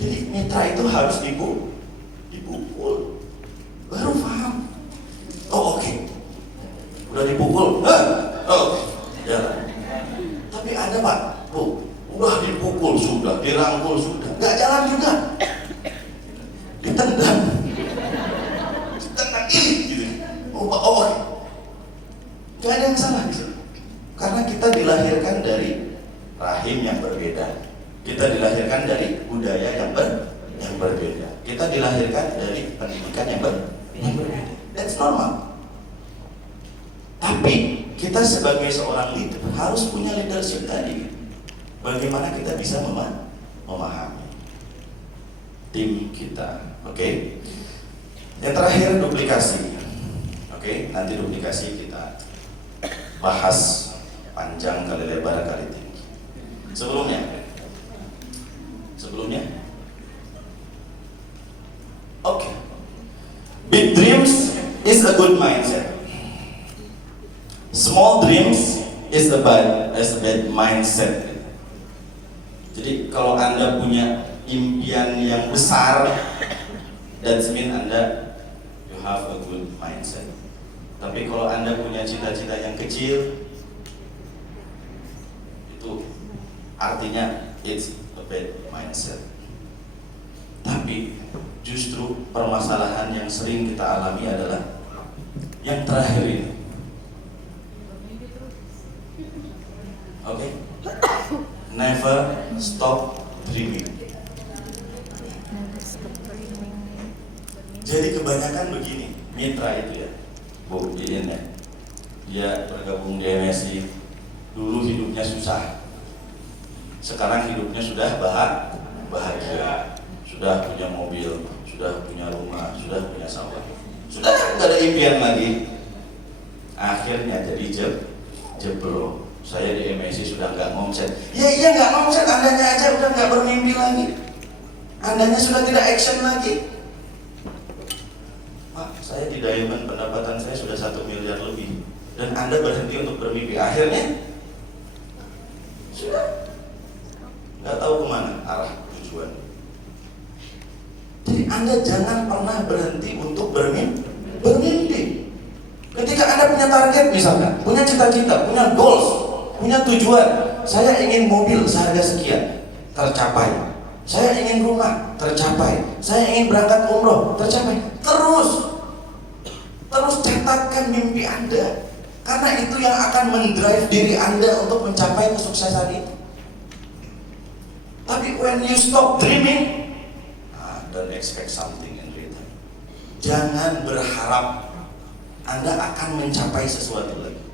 Jadi mitra itu harus dipukul, baru paham. Oh oke. Udah dipukul, jalan. Tapi ada Pak, Bu, udah dipukul sudah, dirangkul sudah, nggak jalan juga, ditendang, gitu. Oh, nggak ada yang salah gitu. Karena kita dilahirkan dari rahim yang berbeda, kita dilahirkan dari budaya yang berbeda, kita dilahirkan dari pendidikan yang berbeda. That's normal. Tapi kita sebagai seorang leader harus punya leadership tadi. Bagaimana kita bisa memahami tim kita, oke? Yang terakhir duplikasi, oke? Nanti duplikasi kita bahas panjang kali lebar kali tinggi. Sebelumnya, oke. Big dreams is a good mindset. Small dreams is a bad mindset. Jadi kalau Anda punya impian yang besar, that's mean Anda you have a good mindset. Tapi kalau Anda punya cita-cita yang kecil, itu artinya it's a bad mindset. Tapi justru permasalahan yang sering kita alami adalah yang terakhir ini. Oke? Never stop dreaming. Jadi kebanyakan begini, mitra itu ya, Bu Iin ya, dia bergabung di MSI, dulu hidupnya susah, sekarang hidupnya sudah bahagia, sudah punya mobil, sudah punya rumah, sudah punya sawah, sudah nggak ada impian lagi. Akhirnya jadi jeblo. Saya di MSI sudah nggak ngomset. Ya iya nggak ngomset, andanya aja udah nggak bermimpi lagi, andanya sudah tidak action lagi. Pak, saya di Diamond pendapatan saya sudah 1 miliar lebih, dan Anda berhenti untuk bermimpi. Akhirnya sudah nggak tahu kemana arah tujuan. Jadi Anda jangan pernah berhenti untuk bermimpi. Ketika Anda punya target misalkan, punya cita-cita, punya goals, punya tujuan, saya ingin mobil seharga sekian, tercapai. Saya ingin rumah, tercapai. Saya ingin berangkat umroh, tercapai. Terus catatkan mimpi Anda, karena itu yang akan mendrive diri Anda untuk mencapai kesuksesan itu. Tapi when you stop dreaming, don't expect something in return. Jangan berharap Anda akan mencapai sesuatu lagi,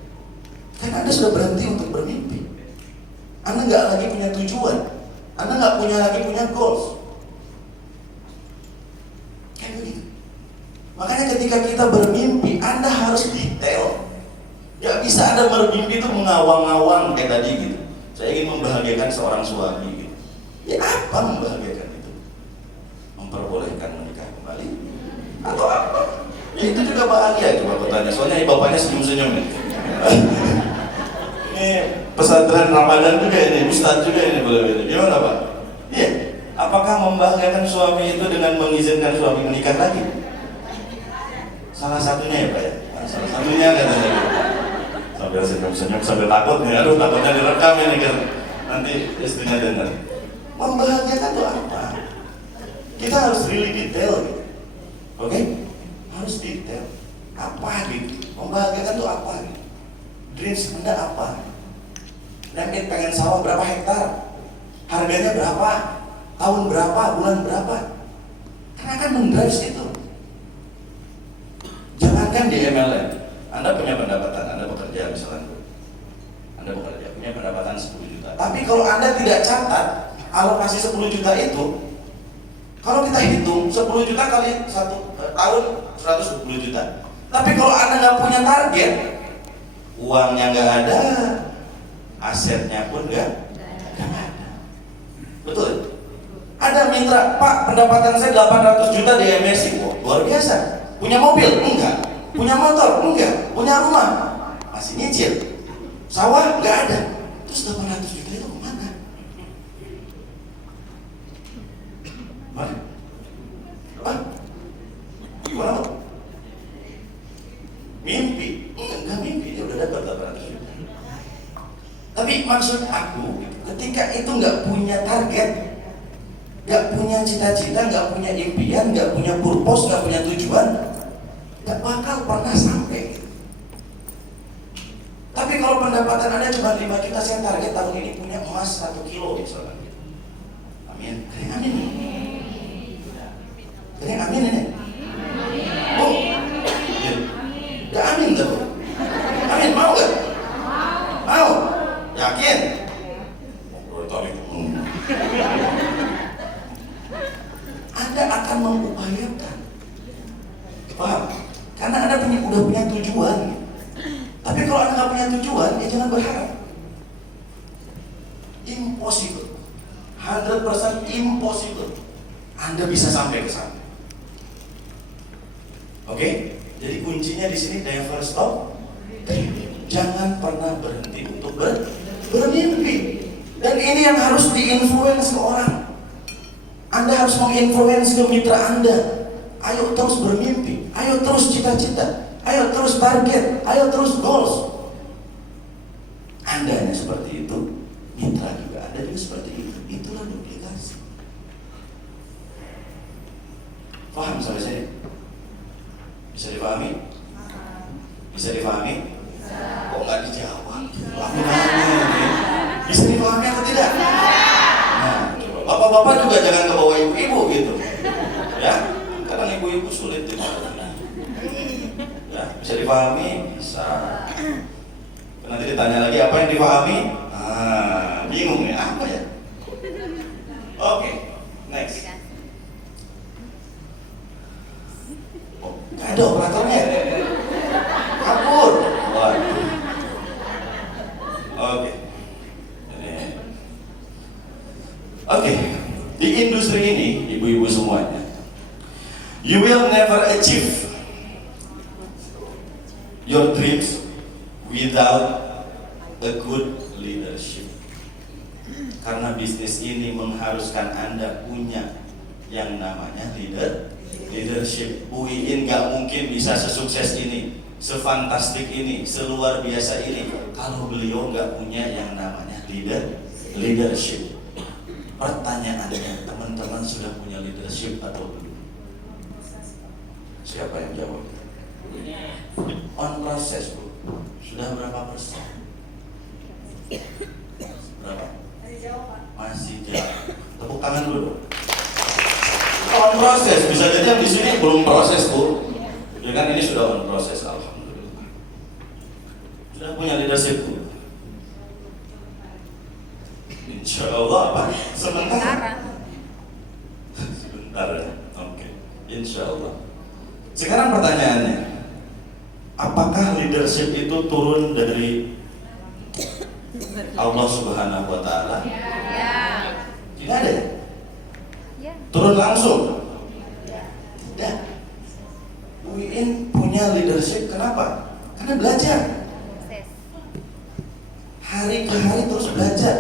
karena Anda sudah berhenti untuk bermimpi. Anda nggak lagi punya tujuan, Anda nggak lagi punya goals. Kayak begitu. Makanya ketika kita bermimpi, Anda harus detail. Gak bisa Anda bermimpi itu mengawang-awang kayak tadi gitu. Saya ingin membahagiakan seorang suami gitu. Ya apa membahagiakan itu? Memperbolehkan menikah kembali? Atau apa? Ya itu juga bahagia, coba aku tanya. Soalnya bapaknya senyum-senyum nih. Ini pesantren Ramadan juga ini, Ustadz juga ini boleh. Gimana Pak? Iya. Apakah membahagiakan suami itu dengan mengizinkan suami menikah lagi? Salah satunya ya Pak ya? Salah satunya katanya. Sambil senyum-senyum, sambil takut nih. Aduh, takutnya direkam ini kan. Nanti istrinya dengar. Membahagiakan itu apa? Kita harus really detail gitu. Oke? Harus detail. Apa gitu? Membahagiakan itu apa gitu? Dreams Anda apa? Nempit pengen sawah berapa hektar? Harganya berapa? Tahun berapa? Bulan berapa? Karena akan mendrive itu. Jangankan di MLM, Anda punya pendapatan, Anda bekerja misalnya, Anda bekerja, punya pendapatan 10 juta. Tapi kalau Anda tidak catat alokasi 10 juta itu, kalau kita hitung 10 juta kali 1 tahun 110 juta. Tapi kalau Anda nggak punya target, uangnya nggak ada, asetnya pun nggak ada. Betul? Ada mitra, Pak, pendapatan saya 800 juta di MSI. Wah, luar biasa. Punya mobil? Enggak. Punya motor? Enggak. Punya rumah? Masih nyicil. Sawah? Enggak ada. Terus 800 juta itu kemana? Apa? Gimana? Mimpi? Enggak mimpi, dia udah dapat 800 juta. Tapi maksud aku, ketika itu nggak punya target, nggak punya cita-cita, nggak punya impian, nggak punya purpose, nggak punya tujuan, nggak bakal pernah sampai. Tapi kalau pendapatan Anda cuma 5 juta, saya target tahun ini punya emas 1 kilo misalnya. Amin. Amin. Jadi amin ini. Oh, ya. Gak amin tuh. Amin, mau gak? Mau. Yakin? Anda akan mengupayakan, paham? Karena Anda udah punya tujuan. Tapi kalau Anda nggak punya tujuan, ya jangan berharap. Impossible, 100% impossible. Anda bisa sampai ke sana. Oke? Jadi kuncinya di sini never stop. Jangan pernah berhenti untuk bermimpi. Dan ini yang harus diinfluence ke orang. Anda harus menginfluence ke mitra Anda. Ayo terus bermimpi, ayo terus cita-cita, ayo terus target, ayo terus goals. Anda seperti itu, mitra juga Anda juga seperti itu. Itulah duplikasi. Paham sampai sini? Bisa dipahami? Bisa dipahami? Kok nggak dijawab? Aku nanya ini. Bisa dipahami atau tidak? Nah, coba. Bapak-bapak juga jangan kebawa ibu-ibu gitu. Ya, kadang ibu-ibu sulit dipahami. Ya, bisa dipahami? Bisa. Nanti ditanya lagi apa yang dipahami? Bingung nih, apa ya? Oke, next. Oh, nggak ada operatornya. Kabur. Waduh. Oke. Oke. Di industri ini, ibu-ibu semuanya, you will never achieve your dreams without a good leadership. Karena bisnis ini mengharuskan Anda punya yang namanya leadership. Bu Iin gak mungkin bisa sesukses ini, sefantastik ini, seluar biasa ini kalau beliau gak punya yang namanya leadership. Pertanyaannya, teman-teman sudah punya leadership atau belum? Siapa yang jawab? On proses, Bu. Sudah berapa persen? Berapa? Masih jauh. Tepuk tangan dulu dong. On proses, bisa jadi yang di sini belum proses, Bu. Ya kan ini sudah on proses, alhamdulillah. Sudah punya leadership, Bu. Insya Allah apa? Sebentar ya. Oke. Insya Allah. Sekarang pertanyaannya, apakah leadership itu turun dari Allah Subhanahu wa Ta'ala? Tidak ada ya? Turun langsung? Tidak. UIN punya leadership, kenapa? Karena belajar. Hari ke hari terus belajar,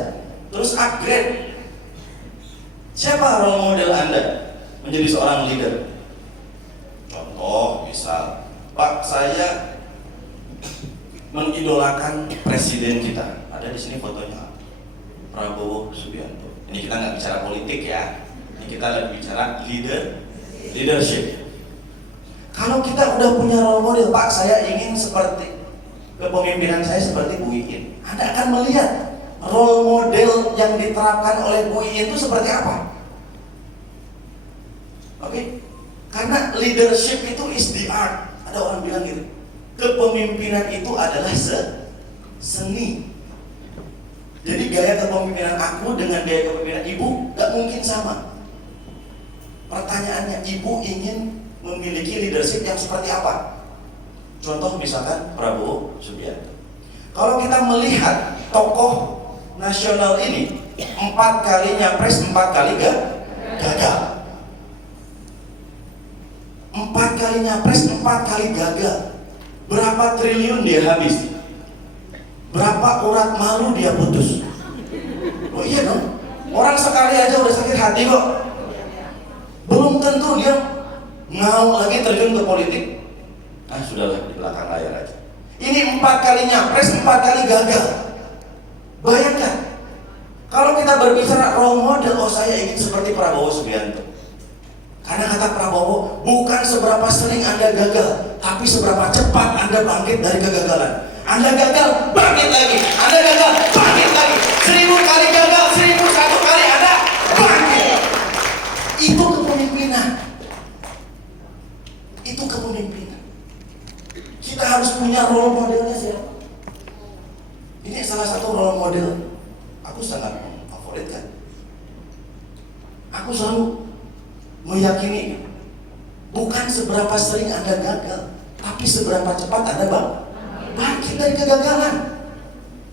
terus upgrade. Siapa role model Anda menjadi seorang leader? Contoh, misal, Pak, saya mengidolakan presiden kita. Ada di sini fotonya, Prabowo Subianto. Ini kita nggak bicara politik ya. Ini kita lagi bicara leadership. Kalau kita udah punya role model, Pak, saya ingin seperti kepemimpinan saya seperti Bu Iin. Anda akan melihat role model yang diterapkan oleh Bu Iin itu seperti apa. Oke? Karena leadership itu is the art. Ada orang bilang gitu, kepemimpinan itu adalah seni. Jadi gaya kepemimpinan aku dengan gaya kepemimpinan ibu gak mungkin sama. Pertanyaannya, ibu ingin memiliki leadership yang seperti apa? Contoh misalkan Prabowo Subianto. Kalau kita melihat tokoh nasional ini 4 kali nyapres, 4 kali gagal. 4 kali nyapres, 4 kali gagal. Berapa triliun dia habis? Berapa urat malu dia putus? Oh iya dong. Orang sekali aja udah sakit hati kok. Belum tentu dia mau lagi terjun ke politik. Sudahlah, di belakang layar aja. Ini 4 kali nyapres, 4 kali gagal. Bayangkan, kalau kita berbicara role model, oh saya ingin seperti Prabowo Subianto. Karena kata Prabowo, bukan seberapa sering Anda gagal, tapi seberapa cepat Anda bangkit dari kegagalan. Anda gagal, bangkit lagi. Anda gagal, bangkit lagi. 1000 kali gagal, 1001 kali Anda bangkit. Itu kepemimpinan. Itu kepemimpinan. Kita harus punya role modelnya siapa? Ini salah satu role model aku sangat favoritkan. Aku selalu meyakini bukan seberapa sering Anda gagal, tapi seberapa cepat Anda bangkit dari kegagalan.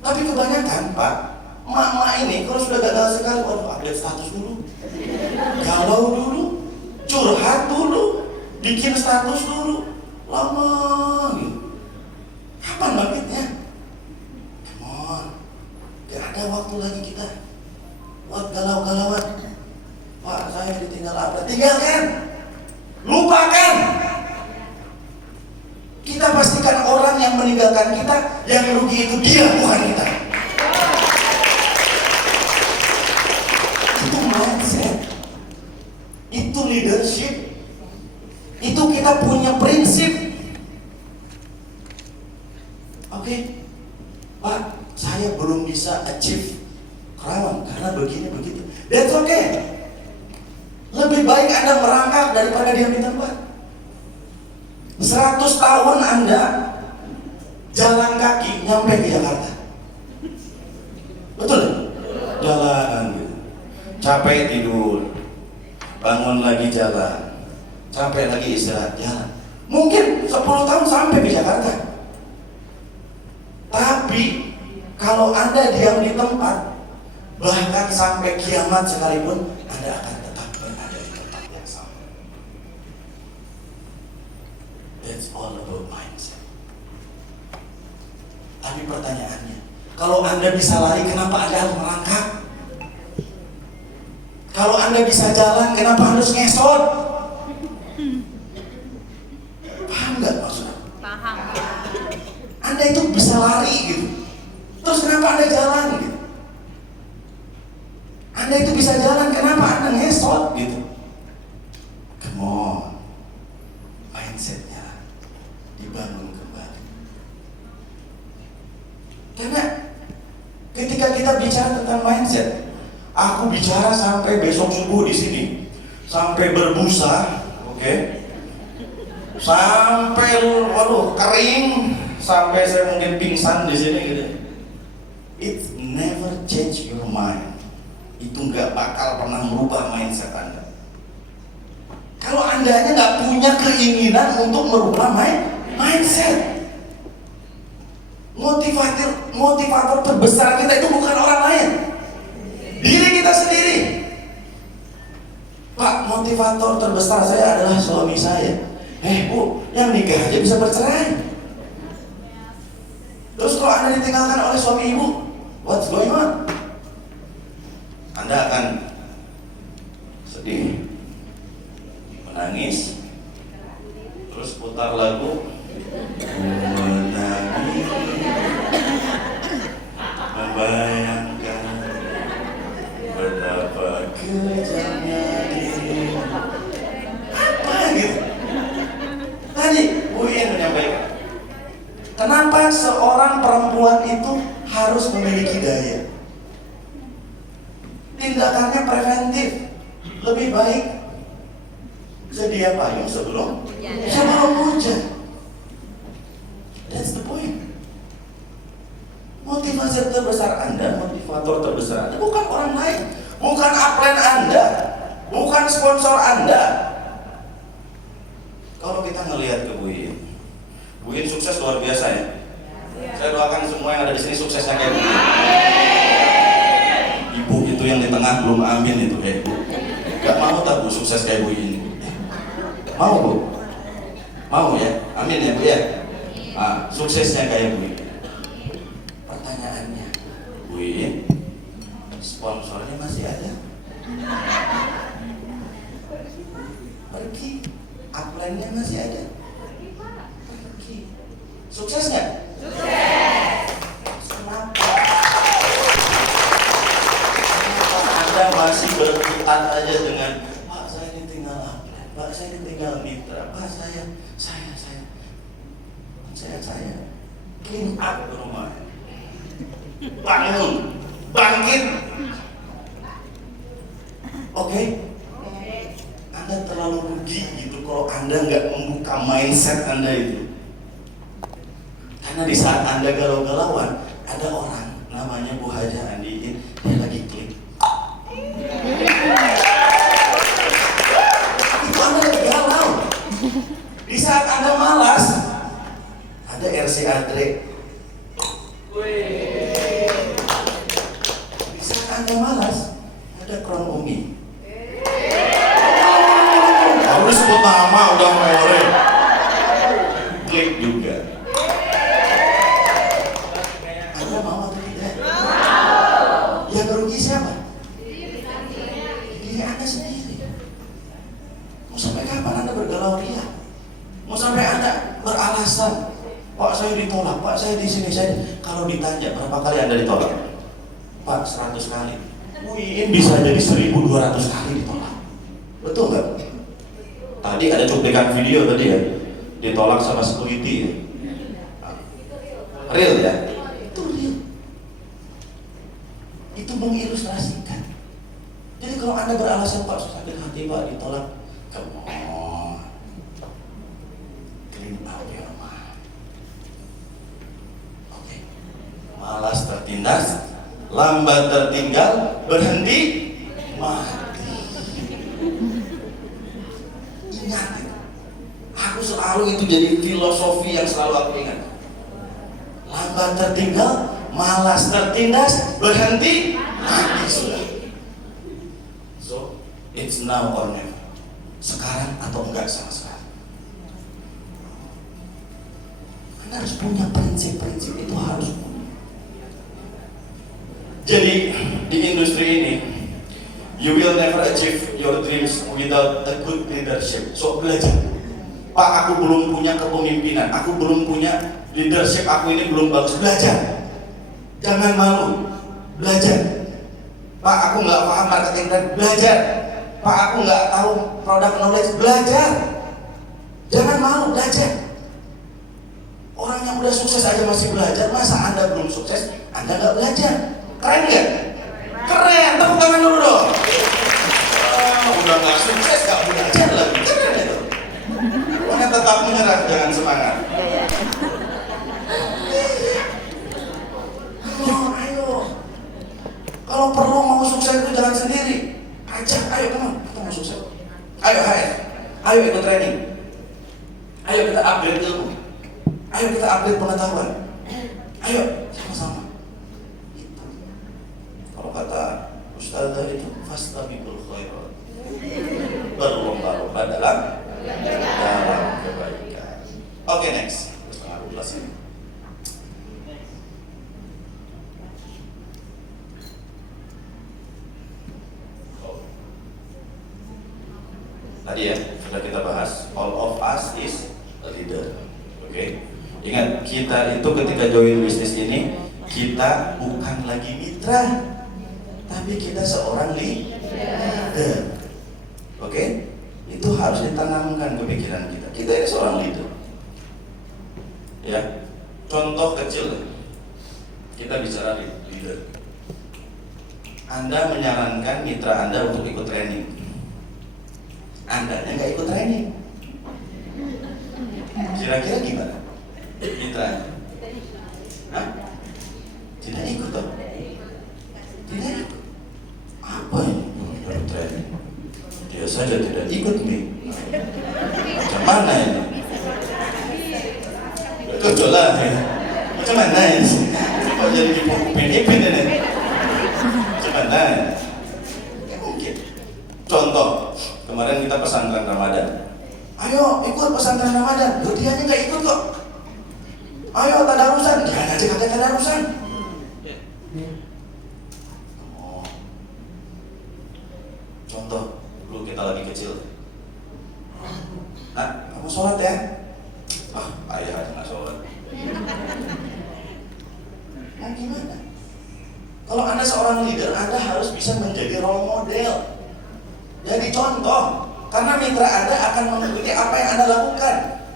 Tapi kebanyakan, Pak, emak-emak ini kalau sudah gagal sekali, waduh, update status dulu, galau dulu, curhat dulu, bikin status dulu, lama gitu. Kapan bangkitnya? Come on, gak ada waktu lagi kita buat galau-galauan. Pak, saya ditinggal apa? Tinggalkan, lupakan. Kita pastikan orang yang meninggalkan kita, yang rugi itu dia, bukan kita. Itu mindset, itu leadership. Itu kita punya prinsip. Oke, Pak, saya belum bisa achieve crown karena begini begitu. That's okay. Lebih baik Anda merangkak daripada diam di tempat. 100 tahun Anda jalan kaki nyampe ke Jakarta. Betul? Jalan gitu. Capek tidur, bangun lagi jalan, capek lagi istirahat jalan. Mungkin 10 tahun sampai ke Jakarta. Tapi kalau Anda diam di tempat, bahkan sampai kiamat sekalipun, Anda akan tetap berada di tempat yang sama. That's all about mindset. Tapi pertanyaannya, kalau Anda bisa lari, kenapa Anda harus merangkak? Kalau Anda bisa jalan, kenapa harus ngesot? Paham nggak maksudnya? Paham. Anda itu bisa lari gitu. Terus kenapa Anda jalan gitu? Anda itu bisa jalan, kenapa Anda ngesot gitu? Come on. Mindsetnya dibangun kembali. Karena ketika kita bicara tentang mindset, aku bicara sampai besok subuh di sini, sampai berbusa, oke? Sampai kering, sampai saya mungkin pingsan di sini gitu. It never change your mind. Itu nggak bakal pernah merubah mindset Anda. Kalau Andanya nggak punya keinginan untuk merubah mindset. Motivator terbesar kita itu bukan orang lain, diri kita sendiri. Pak, motivator terbesar saya adalah suami saya. Bu, yang nikah aja bisa bercerai. Terus kalau Anda ditinggalkan oleh suami ibu, what's going on? Anda akan sedih, menangis, terus putar lagu menangis, membayangkan betapa kejamnya diri. Apa gitu? Tadi Bu Iin menyampaikan, kenapa seorang perempuan itu harus memiliki daya? Tindakannya preventif. Lebih baik sedia payung sebelum hujan. That's the point. Motivasi terbesar Anda, motivator terbesar Anda bukan orang lain, bukan upline Anda, bukan sponsor Anda. Kalau kita ngelihat ke Bu Iin sukses luar biasa ya. Saya doakan semua yang ada di sini suksesnya kayak Bu Iin. Ibu itu yang di tengah belum amin itu Bu. Gak mau tak Bu sukses kayak Bu Iin? Mau Bu? Mau ya? Amin ya Bu ya? Suksesnya kayak Bu Iin. Pertanyaannya, Bu Iin, sponsornya masih ada? Pergi. Upline-nya masih ada? Pergi. Sukses nggak? Sukses. Kenapa? Anda masih berkutat aja dengan Pak, saya ditinggal upline, Pak, saya ditinggal mitra, Pak, saya clean up rumah, bangun, bangkit. Oke? Anda terlalu rugi gitu kalau Anda nggak membuka mindset Anda itu. Karena di saat Anda galau-galauan, ada orang namanya Bu Haja Andi, dia lagi klik. Itu Anda lagi galau. Di saat Anda malas, ada RC Adre. Di saat Anda malas, ada Crown Umi. Udah sebut nama, udah more. Klik juga. Anda mau atau tidak? Yang rugi siapa? Diri Anda sendiri. Mau sampai kapan Anda bergalau ria? Mau sampai Anda beralasan, Pak saya ditolak, Pak saya di sini, saya kalau ditanya berapa kali Anda ditolak? Pak 100 kali. Bu Iin bisa jadi 1200 kali ditolak. Betul nggak? Tadi ada cuplikan video tadi ya, ditolak sama security ya. Real ya? Itu real. Itu mengilustrasikan. Jadi kalau Anda beralasan Pak sakit hati Pak ditolak, come on, clean up your mind. Oke. Malas tertindas, lambat tertinggal, berhenti mati. Ingat itu. Aku selalu itu jadi filosofi yang selalu aku ingat. Lambat tertinggal, malas tertindas, berhenti mati sudah. So, it's now or never. Sekarang atau enggak sama sekali. Anda harus punya prinsip-prinsip, itu harus punya. Jadi di industri ini, you will never achieve your dreams without a good leadership. So belajar. Pak, aku belum punya kepemimpinan, aku belum punya leadership, aku ini belum bagus. Belajar. Jangan malu. Belajar. Pak, aku nggak paham marketing dan belajar. Pak, aku nggak tahu product knowledge. Belajar. Jangan malu, belajar. Orang yang udah sukses aja masih belajar, masa Anda belum sukses, Anda nggak belajar? Keren nggak? Keren, tepuk tangan dulu dong. Udah nggak sukses, nggak belajar lagi. Keren itu. Pokoknya tetap menyerah, jangan semangat. Ayo. Kalau perlu mau sukses itu jangan sendiri. Ajak, ayo teman, kita mau sukses. Ayo HS, ayo ikut training. Ayo kita upgrade ilmu. Ayo kita upgrade pengetahuan. Ayo sama-sama. Itu. Kalau kata Ustazah itu fastabiqul khairat. Berlomba-lomba dalam kebaikan. Oke, next. Setengah 12 ini. Tadi ya, sudah kita bahas, all of us is a leader. Oke. Ingat, kita itu ketika join bisnis ini, kita bukan lagi mitra, tapi kita seorang leader. Oke? Itu harus ditanamkan ke pikiran kita. Kita ini seorang leader. Ya. Contoh kecil. Kita bicara leader. Anda menyarankan mitra Anda untuk ikut training. Andanya nggak ikut training. Kira-kira gimana? Mitra? Hah? Tidak ikut toh? Tidak ikut. Apa ini? Ikut training. Dia saja tidak ikut nih. Macam mana ini? Betul lah ya. Macam mana ini? Kok jadi dipupin-ipin ini? Macam mana? Ya mungkin. Contoh, kemarin kita pesantren Ramadan. Ayo ikut pesantren Ramadan. Loh, dia nggak ikut kok. Ayo tadarusan, dia aja kagak tadarusan. Oh. Contoh, dulu kita lagi kecil. Nah, kamu sholat ya? Ah, ayah aja nggak sholat. Nah, gimana? Kalau Anda seorang leader, Anda harus bisa menjadi role model. Jadi contoh, karena mitra Anda akan mengikuti apa yang Anda lakukan.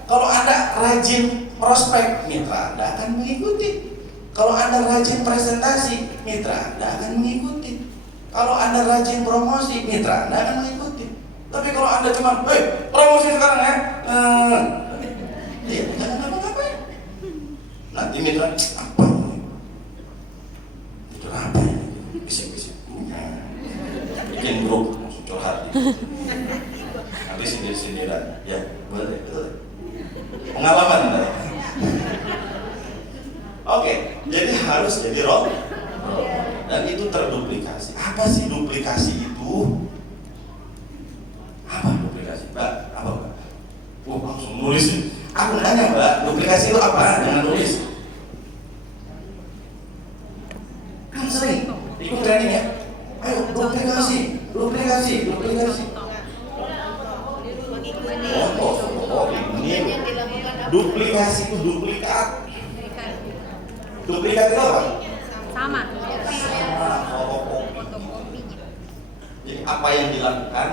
Kalau Anda rajin prospek, mitra Anda akan mengikuti. Kalau Anda rajin presentasi, mitra Anda akan mengikuti. Kalau Anda rajin promosi, mitra Anda akan mengikuti. Tapi kalau Anda cuma, promosi sekarang ya, dia jangan ngapa-ngapain. Nanti mitra, apa ini? Mitra apa ini? Bisik-bisik. Bikin grup. Curhat nanti sindir-sindiran ya, boleh, betul. Pengalaman oke, jadi harus jadi role dan itu terduplikasi. Apa sih duplikasi itu? Apa duplikasi? Mbak, apa Mbak? Langsung nulis. Aku nanya Mbak, duplikasi itu apa? Jangan nulis. Kan sering ikut training ya. Ayo duplikasi. Ini duplikasi itu duplikat. Duplikat itu apa? Sama. Jadi apa yang dilakukan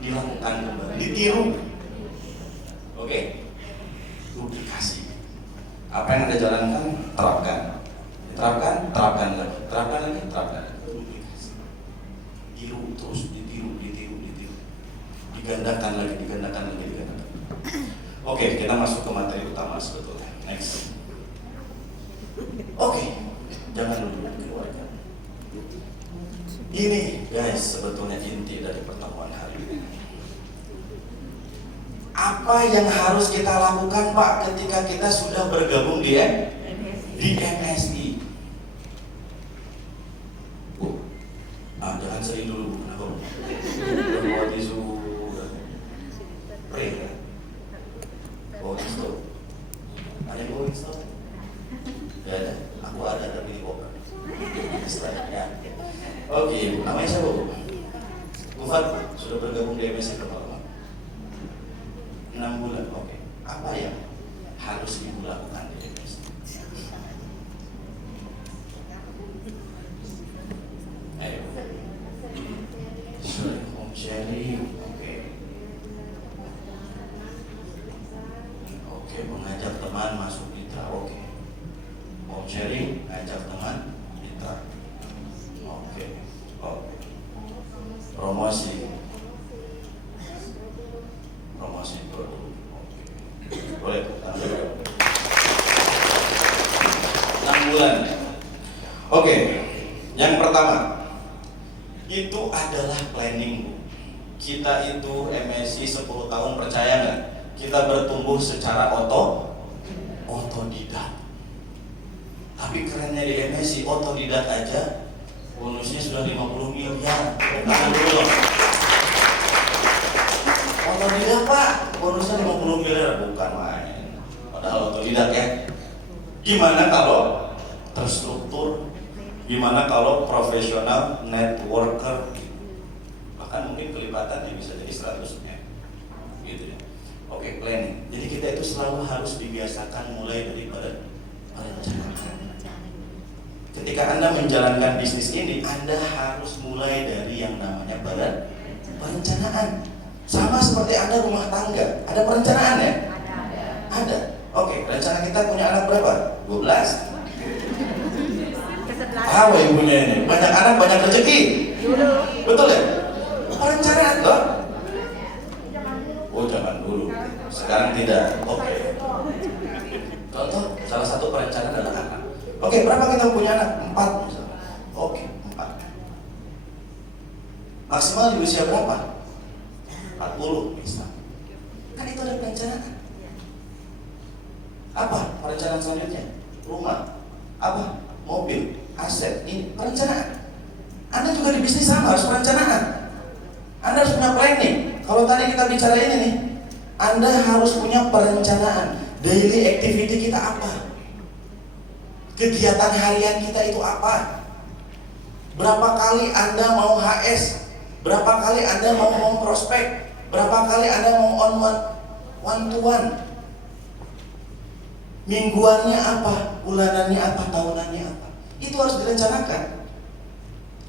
kembali, ditiru. Oke? Duplikasi. Apa yang Anda jalankan, terapkan. Diterapkan, terapkan lagi. Terapkan lagi, terapkan lagi. Duplikasi. Tiru terus, ditiru. Digandakan lagi, digandakan. Oke, kita masuk ke materi utama sebetulnya. Next. Oke, jangan dulu keluarga. Ini guys sebetulnya inti dari pertemuan hari ini. Apa yang harus kita lakukan Pak ketika kita sudah bergabung di MSI? Jangan sedih dulu Bu. Kenapa Bu? Bawa tisu. Pray ya. Bawa install. Ada yang bawa install? Gak ada. Aku ada tapi di bawah. Ya. Oke, Ibu. Namanya siapa Bu? Bu Fatma sudah bergabung di MSI berapa lama? 6 bulan. Oke. Apa yang harus Ibu lakukan di MSI? Ayo. Home sharing. Oke, mengajak teman masuk mitra. Oke. Home sharing, ngajak teman mitra. Oke. Promosi produk. Oke. Boleh tampil. 6 bulan. Oke. Yang pertama itu adalah planning, Bu. Kita itu MSI 10 tahun, percaya nggak? Kita bertumbuh secara otodidak. Tapi kerennya di MSI, otodidak aja bonusnya sudah 50 miliar. Tangan dulu dong. Otodidak Pak, bonusnya 50 miliar, bukan main. Padahal otodidak ya. Gimana kalau terstruktur? Gimana kalau profesional networker? Bahkan mungkin kelipatannya bisa jadi 100 M, gitu ya. Oke, planning. Jadi kita itu selalu harus dibiasakan mulai dari perencanaan. Ketika Anda menjalankan bisnis ini, Anda harus mulai dari yang namanya perencanaan. Sama seperti Anda rumah tangga, ada perencanaan ya? Ada. Oke, rencana kita punya anak berapa? 12. Tahu ibunya ini, banyak anak banyak rezeki. Betul ya? Perencanaan loh. Oh jangan dulu. Sekarang tidak. Oke. Contoh salah satu perencanaan adalah anak. Oke, berapa kita punya anak? 4 misalnya. Oke, 4. Maksimal di usia berapa? 40 misalnya. Kan itu ada perencanaan. Apa perencanaan selanjutnya? Rumah. Apa? Mobil. Aset, ini perencanaan. Anda juga di bisnis sama, harus perencanaan. Anda harus punya planning. Kalau tadi kita bicara ini nih, Anda harus punya perencanaan. Daily activity kita apa? Kegiatan harian kita itu apa? Berapa kali Anda mau HS? Berapa kali Anda mau prospek? Berapa kali Anda mau one to one? Mingguannya apa? Bulanannya apa? Tahunannya apa? Itu harus direncanakan.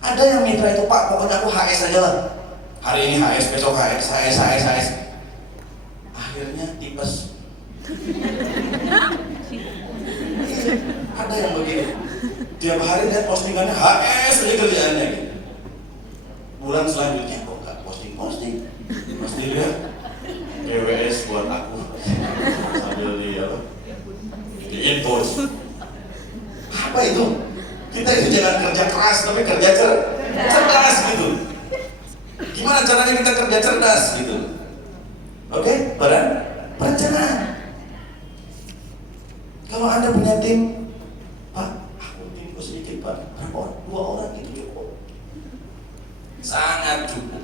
Ada yang mitra itu, Pak, pokoknya aku HS aja lah. Hari ini HS, besok HS. Akhirnya tipes. Ada yang begitu. Tiap hari dia postingannya HS aja kerjaannya gitu. Bulan selanjutnya kok nggak posting. Pasti dia GWS buat aku. Sambil dia di invoice. Apa itu? Kita itu jangan kerja keras, tapi kerja cerdas gitu. Gimana caranya kita kerja cerdas gitu? Oke, perencanaan. Kalau Anda punya tim, Pak, aku timku sedikit Pak, berapa orang? 2 orang itu cukup. Sangat cukup.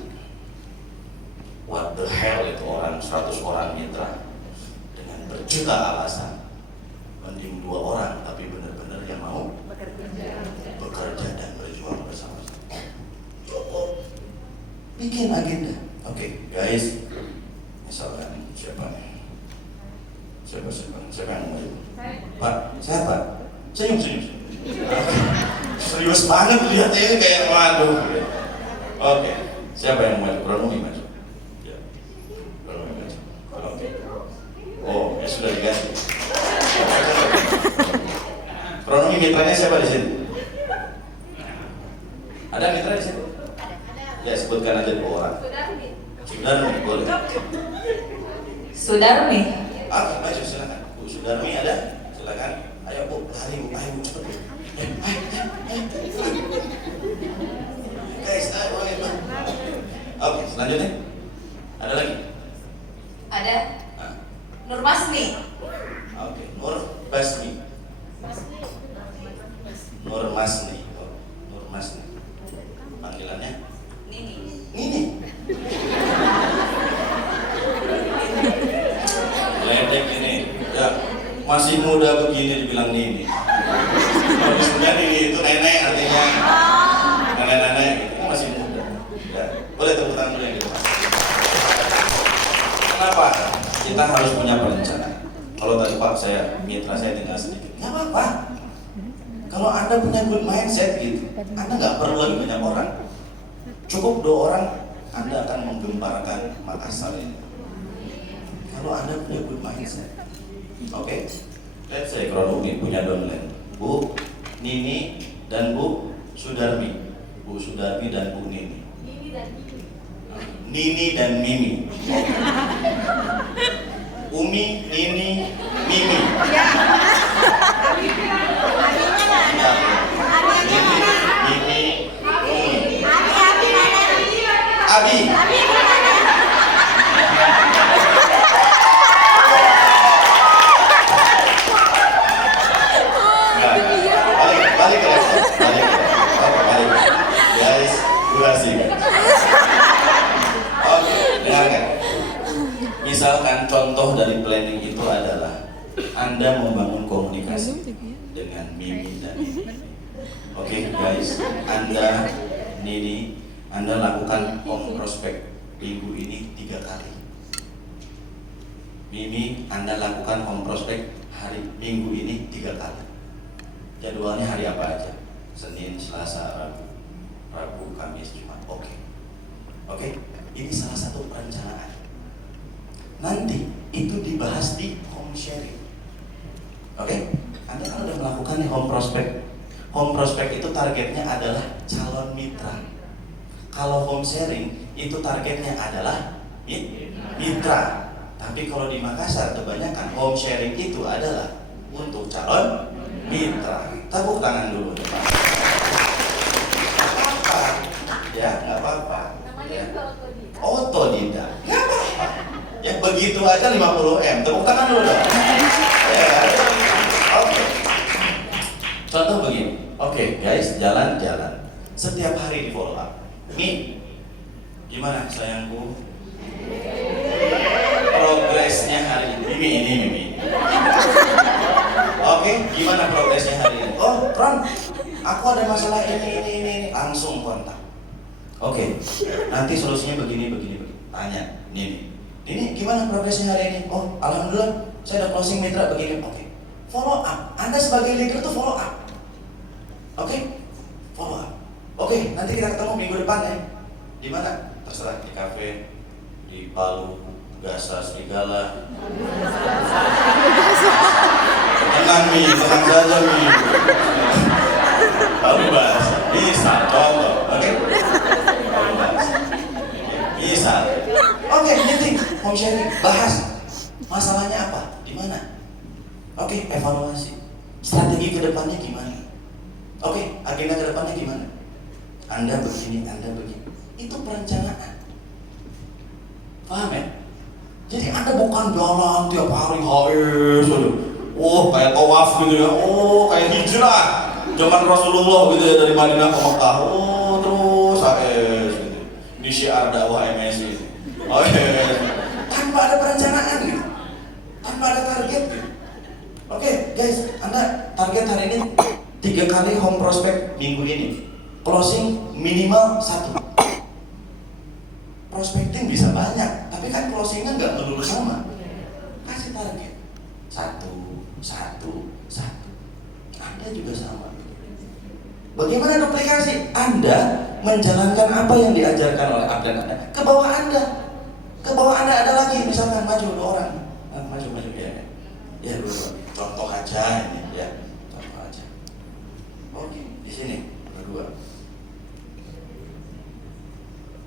What the hell itu orang 100 orang mitra dengan berjuta alasan. Mending 2 orang tapi benar-benar yang mau bekerja dan berjuang bersama. Cukup. Bikin agenda. Oke, guys. Misalkan siapa yang mau maju? Pak, siapa? Senyum. Serius banget lihatnya ini kayak waduh. Oke, siapa yang maju? Pranumi maju. Ya. Pranumi maju. Oke. sudah diganti. Kronomi mitranya siapa di sini? Ada mitra di sini? Ya, sebutkan aja 2 orang. Sudarmi, boleh. Sudarmi. Maju silakan. Bu Sudarmi ada? Silakan. Ayo Bu, lari Bu, ayo Bu cepat. Guys, ayo. Oke, selanjutnya. Ada lagi? Ada Nah, Nur Masmi. oke, Nur Basmi. Nur Masni. Oh, Nur Masni. Panggilannya? Nini. Nini. Ledek ini. Ya, masih muda begini dibilang Nini. Maksudnya Nini itu nenek artinya. Nenek-nenek gitu, masih muda. Ya, boleh tepuk tangan dulu yang di depan. Kenapa? Kita harus punya perencanaan. Kalau tadi Pak mitra saya tinggal sedikit, nggak apa-apa. Kalau Anda punya good mindset gitu, Anda nggak perlu lagi banyak orang. Cukup 2 orang, Anda akan menggemparkan Makassar ini. Kalau Anda punya good mindset, oke? Let's say Kronomi punya downline, Bu Nini dan Bu Sudarmi, Bu Sudarmi dan Bu Nini. Nini dan Mimi. Umi, Nini, Mimi. Mimi, Umi. Abi. Balik. Guys, durasi. Oke, dengarkan. Misalkan contoh dari planning itu adalah Anda membangun komunikasi dengan Mimi dan Nini. Oke, guys, Anda lakukan home prospect minggu ini 3 kali. Mimi, Anda lakukan home prospect minggu ini 3 kali. Jadwalnya hari apa aja? Senin, Selasa, Rabu, Kamis, Jumat. Oke. Ini salah satu perencanaan. Nanti itu dibahas di home sharing. Oke? Anda kan udah melakukan home prospect. Home prospect itu targetnya adalah calon mitra. Kalau home sharing itu targetnya adalah mitra. Tapi kalau di Makassar kebanyakan home sharing itu adalah untuk calon mitra. Tepuk tangan dulu. Nggak apa-apa. Ya, nggak apa-apa. Ya. Otodidak. Nggak apa-apa. Ya begitu aja 50M. Tepuk tangan dulu dong. Ya. Oke. Contoh begini. Oke, guys, jalan-jalan. Setiap hari di follow up. Mi, gimana sayangku? Progresnya hari ini. Mimi. Oke, gimana progresnya hari ini? Oh, Ron, aku ada masalah ini. Langsung kontak. Oke, nanti solusinya begini. Tanya, Nini, gimana progresnya hari ini? Oh, alhamdulillah, saya udah closing mitra begini. Oke, follow up. Anda sebagai leader tuh follow up. Oke, follow up. Oke, nanti kita ketemu minggu depan ya. Di mana? Terserah, di kafe, di Palu, Gasa, Serigala. Tenang saja Mi. Palu bahasa, bisa contoh, oke? Palu bahasa, bisa. Oke, meeting, home sharing, bahas masalahnya apa, di mana? Oke, evaluasi, strategi kedepannya gimana? Oke, agenda kedepannya gimana? Anda begini. Itu perencanaan. Paham ya? Jadi Anda bukan jalan tiap hari habis. Oh, kayak tawaf gitu ya. Oh, kayak hijrah zaman Rasulullah gitu ya, dari Madinah ke Mekah. Oh, terus gitu. Di syiar dakwah MSI. Oh, tanpa ada perencanaan gitu. Tanpa ada target gitu. Oke, guys, Anda target hari ini 3 kali home prospect minggu ini. Closing minimal 1. Prospecting bisa banyak, tapi kan closingnya nggak melulu sama. Kasih target 1. Anda juga sama. Bagaimana duplikasi? Anda menjalankan apa yang diajarkan oleh upline Anda ke bawah Anda. Ke bawah Anda ada lagi, misalkan maju 2 orang. Maju ya. Ya dua. Contoh aja ini ya. Contoh aja. Oke, di sini berdua.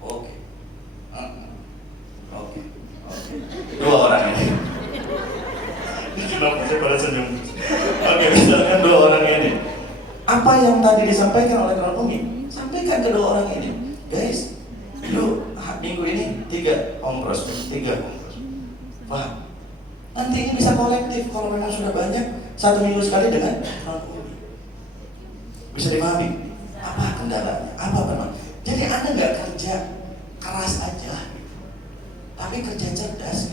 Oke. Oke. Oke. Dua orang ini. Kenapa saya pada senyum? Oke, misalkan dua orang ini. Apa yang tadi disampaikan oleh Tuan Umi, sampaikan ke dua orang ini. Guys, yuk minggu ini 3 kompros. Paham? Nanti ini bisa kolektif kalau memang sudah banyak 1 minggu sekali dengan Tuan Umi. Bisa dipahami? Apa kendalanya? Apa memang? Jadi Anda nggak kerja keras aja, tapi kerja cerdas.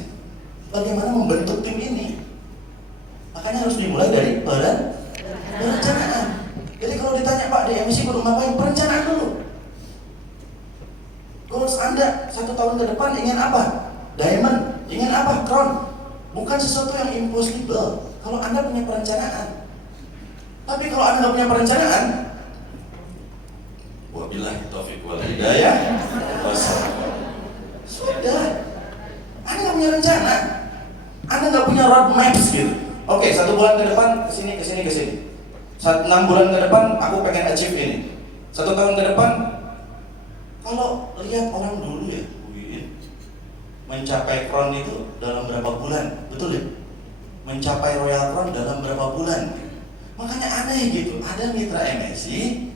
Bagaimana membentuk tim ini? Makanya harus dimulai dari perencanaan. Jadi kalau ditanya Pak DMC perlu ngapain? Perencanaan dulu. Goals Anda 1 tahun ke depan ingin apa? Diamond, ingin apa? Crown. Bukan sesuatu yang impossible kalau Anda punya perencanaan. Tapi kalau Anda nggak punya perencanaan, wabillahi taufiq wal hidayah. Sudah, Anda nggak punya rencana, Anda nggak punya roadmap gitu. Oke, 1 bulan ke depan kesini. 6 bulan ke depan aku pengen achieve ini. 1 tahun ke depan, kalau lihat orang dulu ya, mencapai crown itu dalam berapa bulan, betul ya? Mencapai Royal Crown dalam berapa bulan? Makanya aneh gitu, ada mitra MSI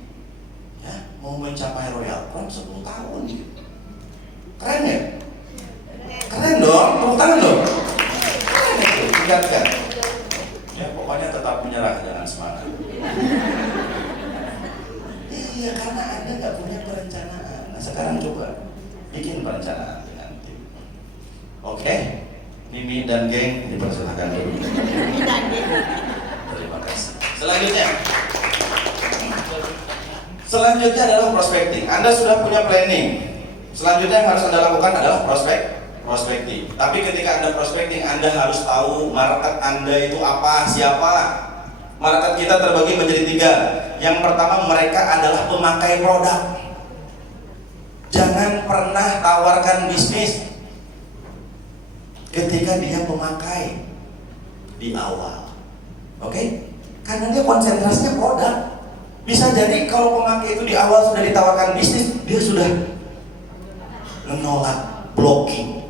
ya, mau mencapai Royal Crown 10 tahun gitu. Keren ya? Keren dong, tepuk tangan dong. Keren itu, tingkatkan. Ya pokoknya tetap menyerah, jangan semangat. Iya, karena Anda nggak punya perencanaan. Nah sekarang coba bikin perencanaan dengan tim. Oke, Mimi dan geng dipersilakan dulu. Terima kasih. Selanjutnya adalah prospecting. Anda sudah punya planning. Selanjutnya yang harus Anda lakukan adalah prospecting. Tapi ketika Anda prospecting, Anda harus tahu market Anda itu apa, siapa. Market kita terbagi menjadi 3. Yang pertama, mereka adalah pemakai produk. Jangan pernah tawarkan bisnis ketika dia pemakai di awal. Oke? Karena dia konsentrasinya produk. Bisa jadi kalau pemakai itu di awal sudah ditawarkan bisnis, dia sudah menolak, blocking.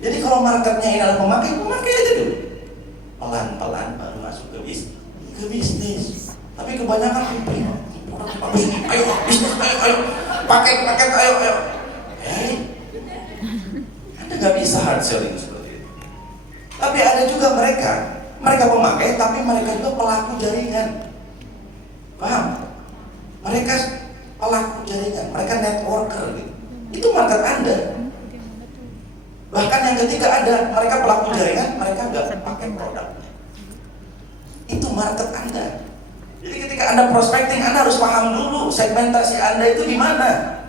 Jadi kalau marketnya ini adalah pemakai aja dulu. Pelan-pelan baru masuk ke bisnis. Tapi kebanyakan produk bagus, ayo bisnis, ayo paket, ayo. Anda nggak bisa hard selling seperti itu. Tapi ada juga mereka pemakai, tapi mereka juga pelaku jaringan. Paham? Mereka pelaku jaringan, mereka networker gitu. Itu market Anda. Bahkan yang ketiga ada mereka pelaku jaringan, mereka nggak pakai produknya. Itu market Anda. Jadi ketika Anda prospecting, Anda harus paham dulu segmentasi Anda itu di mana.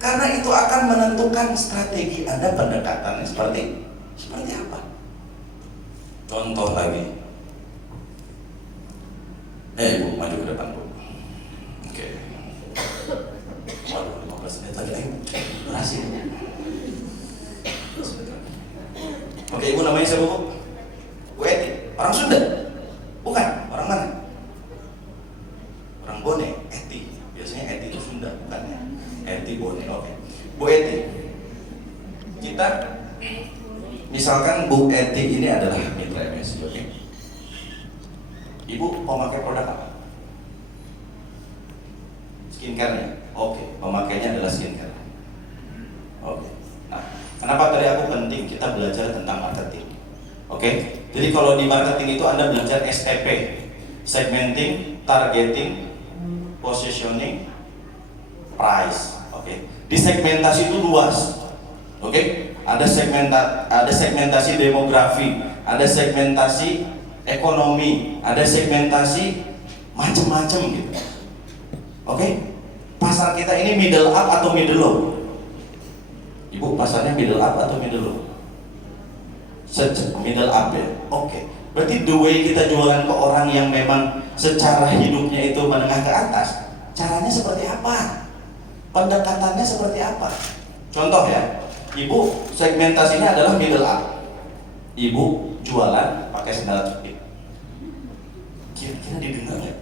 Karena itu akan menentukan strategi Anda, pendekatannya seperti apa. Contoh lagi. Bu, maju ke depan, Bu. Oke. Waduh, 15 menit lagi. Ayo, berhasil. Oke, Ibu namanya siapa, Bu? Bu Eti. Orang Sunda? Bukan, orang mana? Orang Bone, Eti. Biasanya Eti itu Sunda, bukan ya? Eti Bone, oke. Bu Eti. Kita misalkan Bu Eti ini adalah mitra MSI, oke? Ibu pemakai produk apa? Skincare-nya? Oke, pemakainya adalah skincare. Oke. Nah, kenapa tadi aku penting kita belajar tentang marketing? Oke. Jadi kalau di marketing itu Anda belajar STP, segmenting, targeting, positioning, price. Oke. Di segmentasi itu luas. Oke. Ada segmentasi demografi, ada segmentasi ekonomi, ada segmentasi macam-macam gitu. Oke? Pasar kita ini middle up atau middle low? Ibu, pasarnya middle up atau middle low? Middle up ya. Oke. Berarti the way kita jualan ke orang yang memang secara hidupnya itu menengah ke atas, caranya seperti apa? Pendekatannya seperti apa? Contoh ya, Ibu segmentasinya adalah middle up. Ibu jualan pakai sendal jepit? Kira-kira didengar nggak?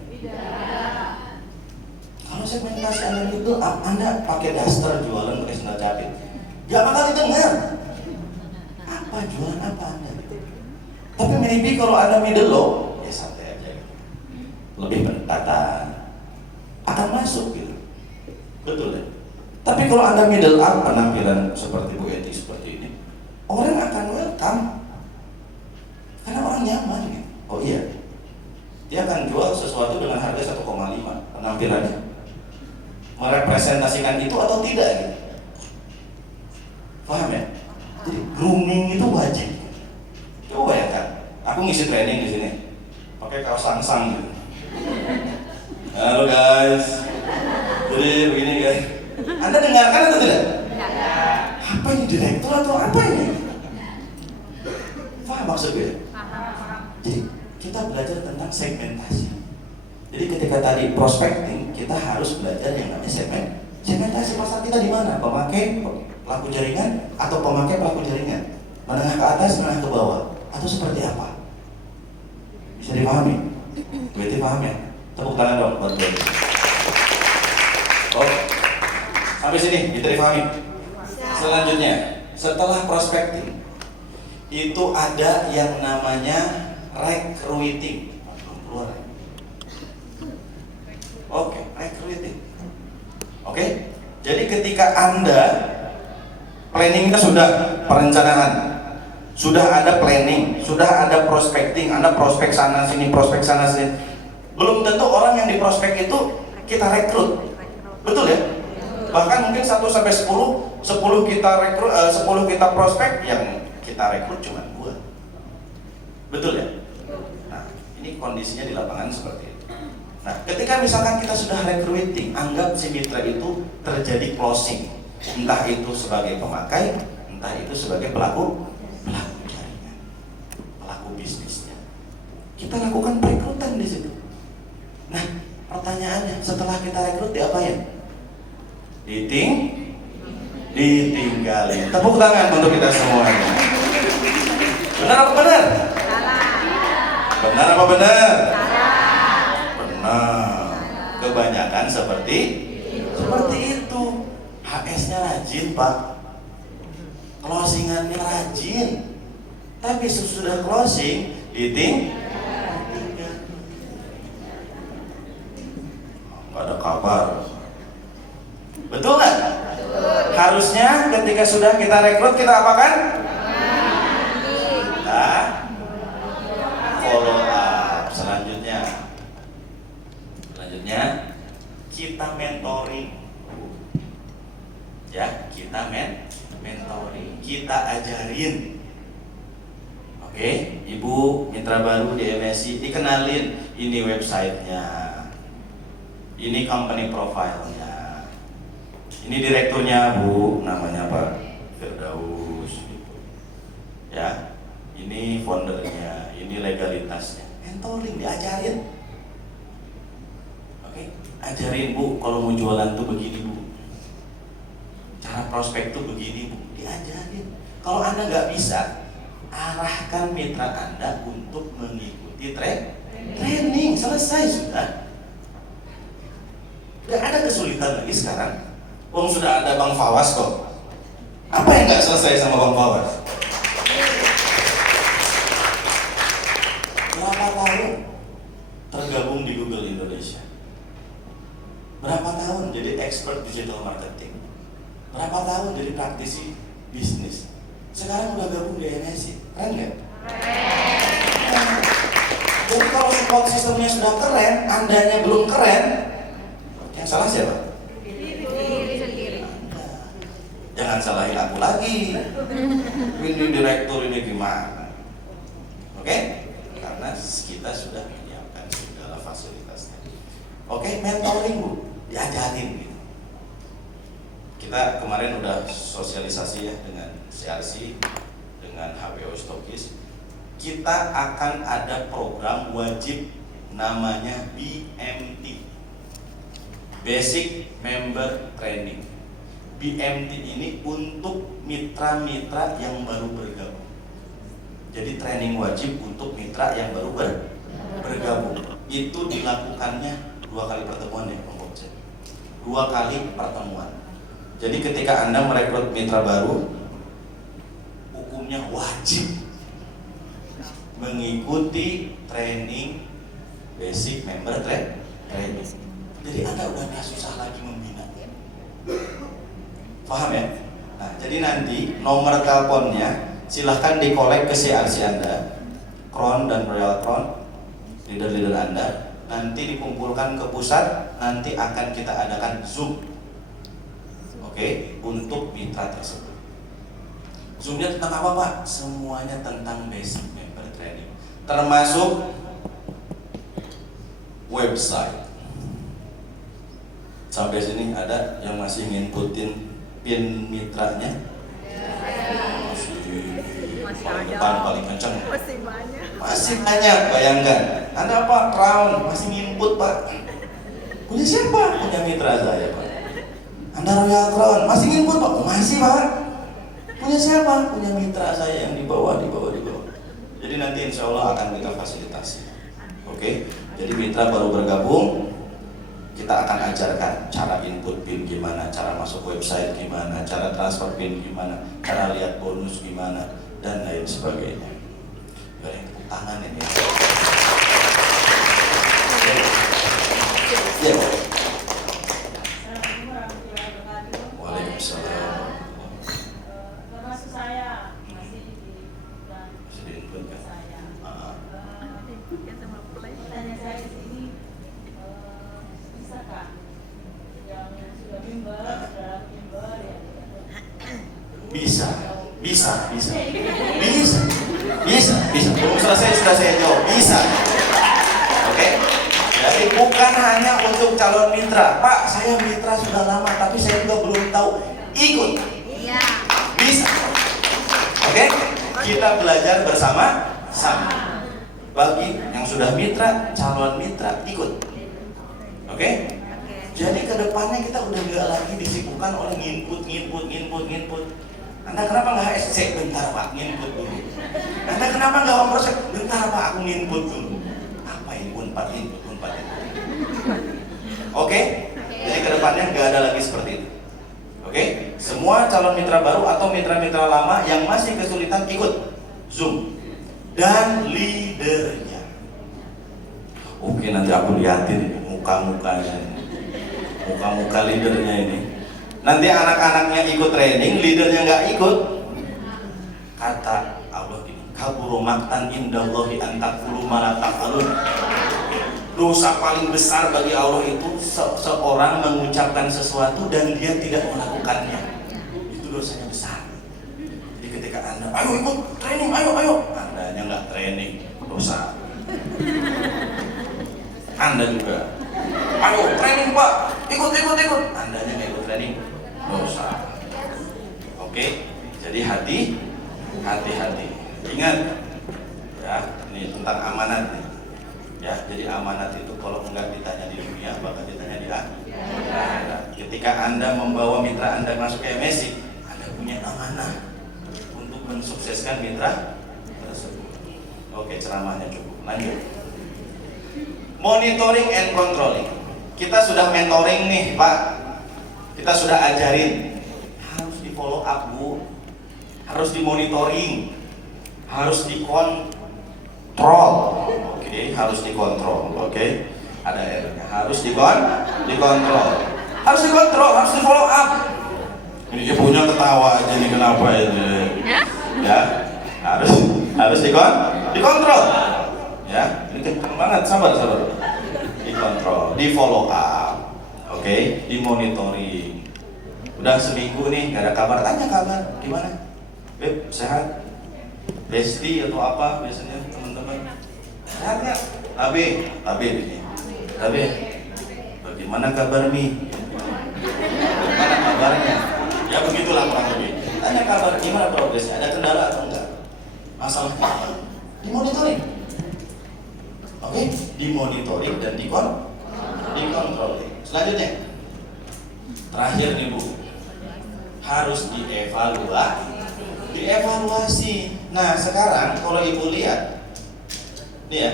Kalau segmentasi Anda itu, Anda pakai daster jualan pakai sendal jepit, nggak bakal didengar. Apa jualan apa Anda? Tapi maybe kalau Anda middle low, ya santai aja, lebih pendekatan akan masuk gitu, betul ya. Tapi kalau Anda middle up, penampilan seperti Bu Eti seperti ini, orang akan welcome karena orang nyaman gitu. Oh iya, dia akan jual sesuatu dengan harga 1,5, penampilannya merepresentasikan itu atau tidak gitu. Paham ya? Jadi grooming itu wajib. Coba bayangkan, aku ngisi training di sini, pakai kaos sangsang gitu. Halo guys, jadi begini guys. Anda dengarkan atau tidak? Apa ini direktur atau apa ini? Paham maksud gue? Jadi kita belajar tentang segmentasi. Jadi ketika tadi prospecting, kita harus belajar yang namanya segmentasi pasar kita di mana? Pemakai pelaku jaringan atau pemakai pelaku jaringan? Menengah ke atas, menengah ke bawah, atau seperti apa? Bisa dipahami? Berarti paham ya? Tepuk tangan dong buat gue. Oh, sampai sini kita dipahami. Selanjutnya, setelah prospecting itu ada yang namanya recruiting. Belum keluar. Oke, recruiting. Oke, jadi ketika Anda planning kita sudah perencanaan, sudah ada planning, sudah ada prospecting, Anda prospek sana sini, prospek sana sini. Belum tentu orang yang diprospek itu kita rekrut, betul ya? Bahkan mungkin 1 sampai 10 kita rekrut, 10 kita prospek, yang kita rekrut cuma 2, betul ya? Nah, ini kondisinya di lapangan seperti itu. Nah, ketika misalkan kita sudah recruiting, anggap si mitra itu terjadi closing, entah itu sebagai pemakai, entah itu sebagai pelaku jaringan, pelaku bisnisnya. Kita lakukan perekrutan di situ. Nah, pertanyaannya, setelah kita rekrut diapain? Ditinggalin. Tepuk tangan untuk kita semuanya. Benar apa benar? Benar apa benar? Benar. Kebanyakan seperti itu. HS-nya rajin, Pak. Closingannya rajin. Tapi sesudah closing ditinggalin. Ada kabar, betul nggak? Harusnya ketika sudah kita rekrut, kita apakan? Kita follow up. Selanjutnya kita mentoring, ya, kita mentoring, kita ajarin. Oke, Ibu mitra baru di MSI, dikenalin ini websitenya, ini company profile-nya, ini direkturnya Bu, namanya Pak Firdaus, ya, ini foundernya, ini legalitasnya. Mentoring, diajarin. Oke, ajarin Bu, kalau mau jualan tuh begini Bu, cara prospek tuh begini Bu, diajarin. Kalau Anda nggak bisa, arahkan mitra Anda untuk mengikuti training, selesai sudah. Gak ada kesulitan lagi sekarang. Wong sudah ada Bang Fawas kok. Apa yang gak selesai sama Bang Fawas? Berapa tahun tergabung di Google Indonesia? Berapa tahun jadi expert digital marketing? Berapa tahun jadi praktisi bisnis? Sekarang udah gabung di MSI. Keren gak? Keren. Jadi kalau support sistemnya sudah keren, Andanya belum keren, yang salah siapa? Diri sendiri. Jangan salahin aku lagi. Ini direktur ini gimana? Oke? Karena kita sudah menyiapkan segala fasilitasnya. Oke, mentoring Bu, diajarin gitu. Kita kemarin udah sosialisasi ya dengan CRC, dengan HPO Stokis. Kita akan ada program wajib namanya BMT, Basic Member Training. BMT ini untuk mitra-mitra yang baru bergabung. Jadi training wajib untuk mitra yang baru bergabung. Itu dilakukannya 2 kali pertemuan ya, Bang Kopjen. 2 kali pertemuan. Jadi ketika Anda merekrut mitra baru, hukumnya wajib mengikuti training basic member training. Jadi Anda udah gak susah lagi membina. Paham ya? Nah, jadi nanti nomor teleponnya silahkan dikolek ke CRC Anda, Kron dan Royal Kron, leader-leader Anda. Nanti dikumpulkan ke pusat, nanti akan kita adakan Zoom, oke, untuk mitra tersebut. Zoomnya tentang apa Pak? Semuanya tentang basic member training, termasuk website. Sampai sini ada yang masih nginputin pin mitranya? Paling depan, paling kenceng. Masih banyak, bayangkan. Anda Pak, Crown masih nginput Pak. Punya siapa? Punya mitra saya Pak. Anda Royal Crown masih nginput Pak? Masih Pak. Punya siapa? Punya mitra saya yang di bawah. Jadi nanti insya Allah akan kita fasilitasi. Oke? Jadi mitra baru bergabung, kita akan ajarkan cara input PIN gimana, cara masuk website gimana, cara transfer PIN gimana, cara lihat bonus gimana, dan lain sebagainya. Gak ada yang tepuk tangan ini. Ya. Waalaikumsalam. Termasuk saya masih di input kan? saya. Tanya saya di sini, bisakah yang sudah member, sudah member ya? Bisa. Belum selesai sudah saya jawab. Bisa. Oke. Jadi bukan hanya untuk calon mitra. Pak, saya mitra sudah lama, tapi saya juga belum tahu. Ikut. Iya. Bisa. Oke. Kita belajar bersama-sama. Bagi yang sudah mitra, calon mitra, ikut. Oke. Jadi kedepannya kita udah nggak lagi disibukkan oleh nginput. Anda kenapa nggak SC? Bentar Pak, nginput dulu. Anda kenapa nggak memproses? Bentar Pak, aku nginput dulu. Apa ini? Unpad input. Oke? Jadi kedepannya nggak ada lagi seperti itu. Oke? Semua calon mitra baru atau mitra-mitra lama yang masih kesulitan ikut Zoom dan leadernya. Oke, nanti aku liatin muka-mukanya, muka leadernya ini. Nanti anak-anaknya ikut training, leadernya nggak ikut. Kata Allah ini, kaburu maktan indallahi an taqulu ma la taf'alun. Dosa paling besar bagi Allah itu seorang mengucapkan sesuatu dan dia tidak melakukannya. Itu dosanya besar. Jadi ketika Anda, ayo ikut training, ayo. Andanya nggak training, dosa. Anda juga, ayo training Pak, ikut. Andanya nggak ikut training, dosa. Oke, jadi hati. Ingat, ya, ini tentang amanat nih. Ya, jadi amanat itu kalau enggak ditanya di dunia, bakal ditanya di akhirat. Ketika Anda membawa mitra Anda masuk ke MSI, Anda punya amanah untuk mensukseskan mitra tersebut. Oke, ceramahnya cukup. Lanjut. Monitoring and controlling. Kita sudah mentoring nih, Pak. Kita sudah ajarin. Harus di follow up, Bu. Harus dimonitoring. Harus dikontrol. Oke, harus dikontrol. Oke. Ada R-nya. Harus dikontrol. Harus di follow up. Ini ibunya ketawa aja nih, kenapa ini? Ya. Harus dikontrol. Ya, ini kenceng banget, sabar. Dikontrol, di follow up, oke, dimonitoring. Udah seminggu nih, gak ada kabar, tanya kabar, gimana? Beb, sehat? Besti atau apa biasanya teman-teman? Sehat nggak? Tabe, bagaimana kabar Mi? Gimana kabarnya? Ya begitulah kurang lebih. Tanya kabar, gimana progresnya? Ada kendala atau enggak? Masalahnya apa? Dimonitoring. Oke, dimonitoring dan dikontrol. Selanjutnya, terakhir nih Bu, harus dievaluasi. Nah sekarang kalau ibu lihat, nih ya,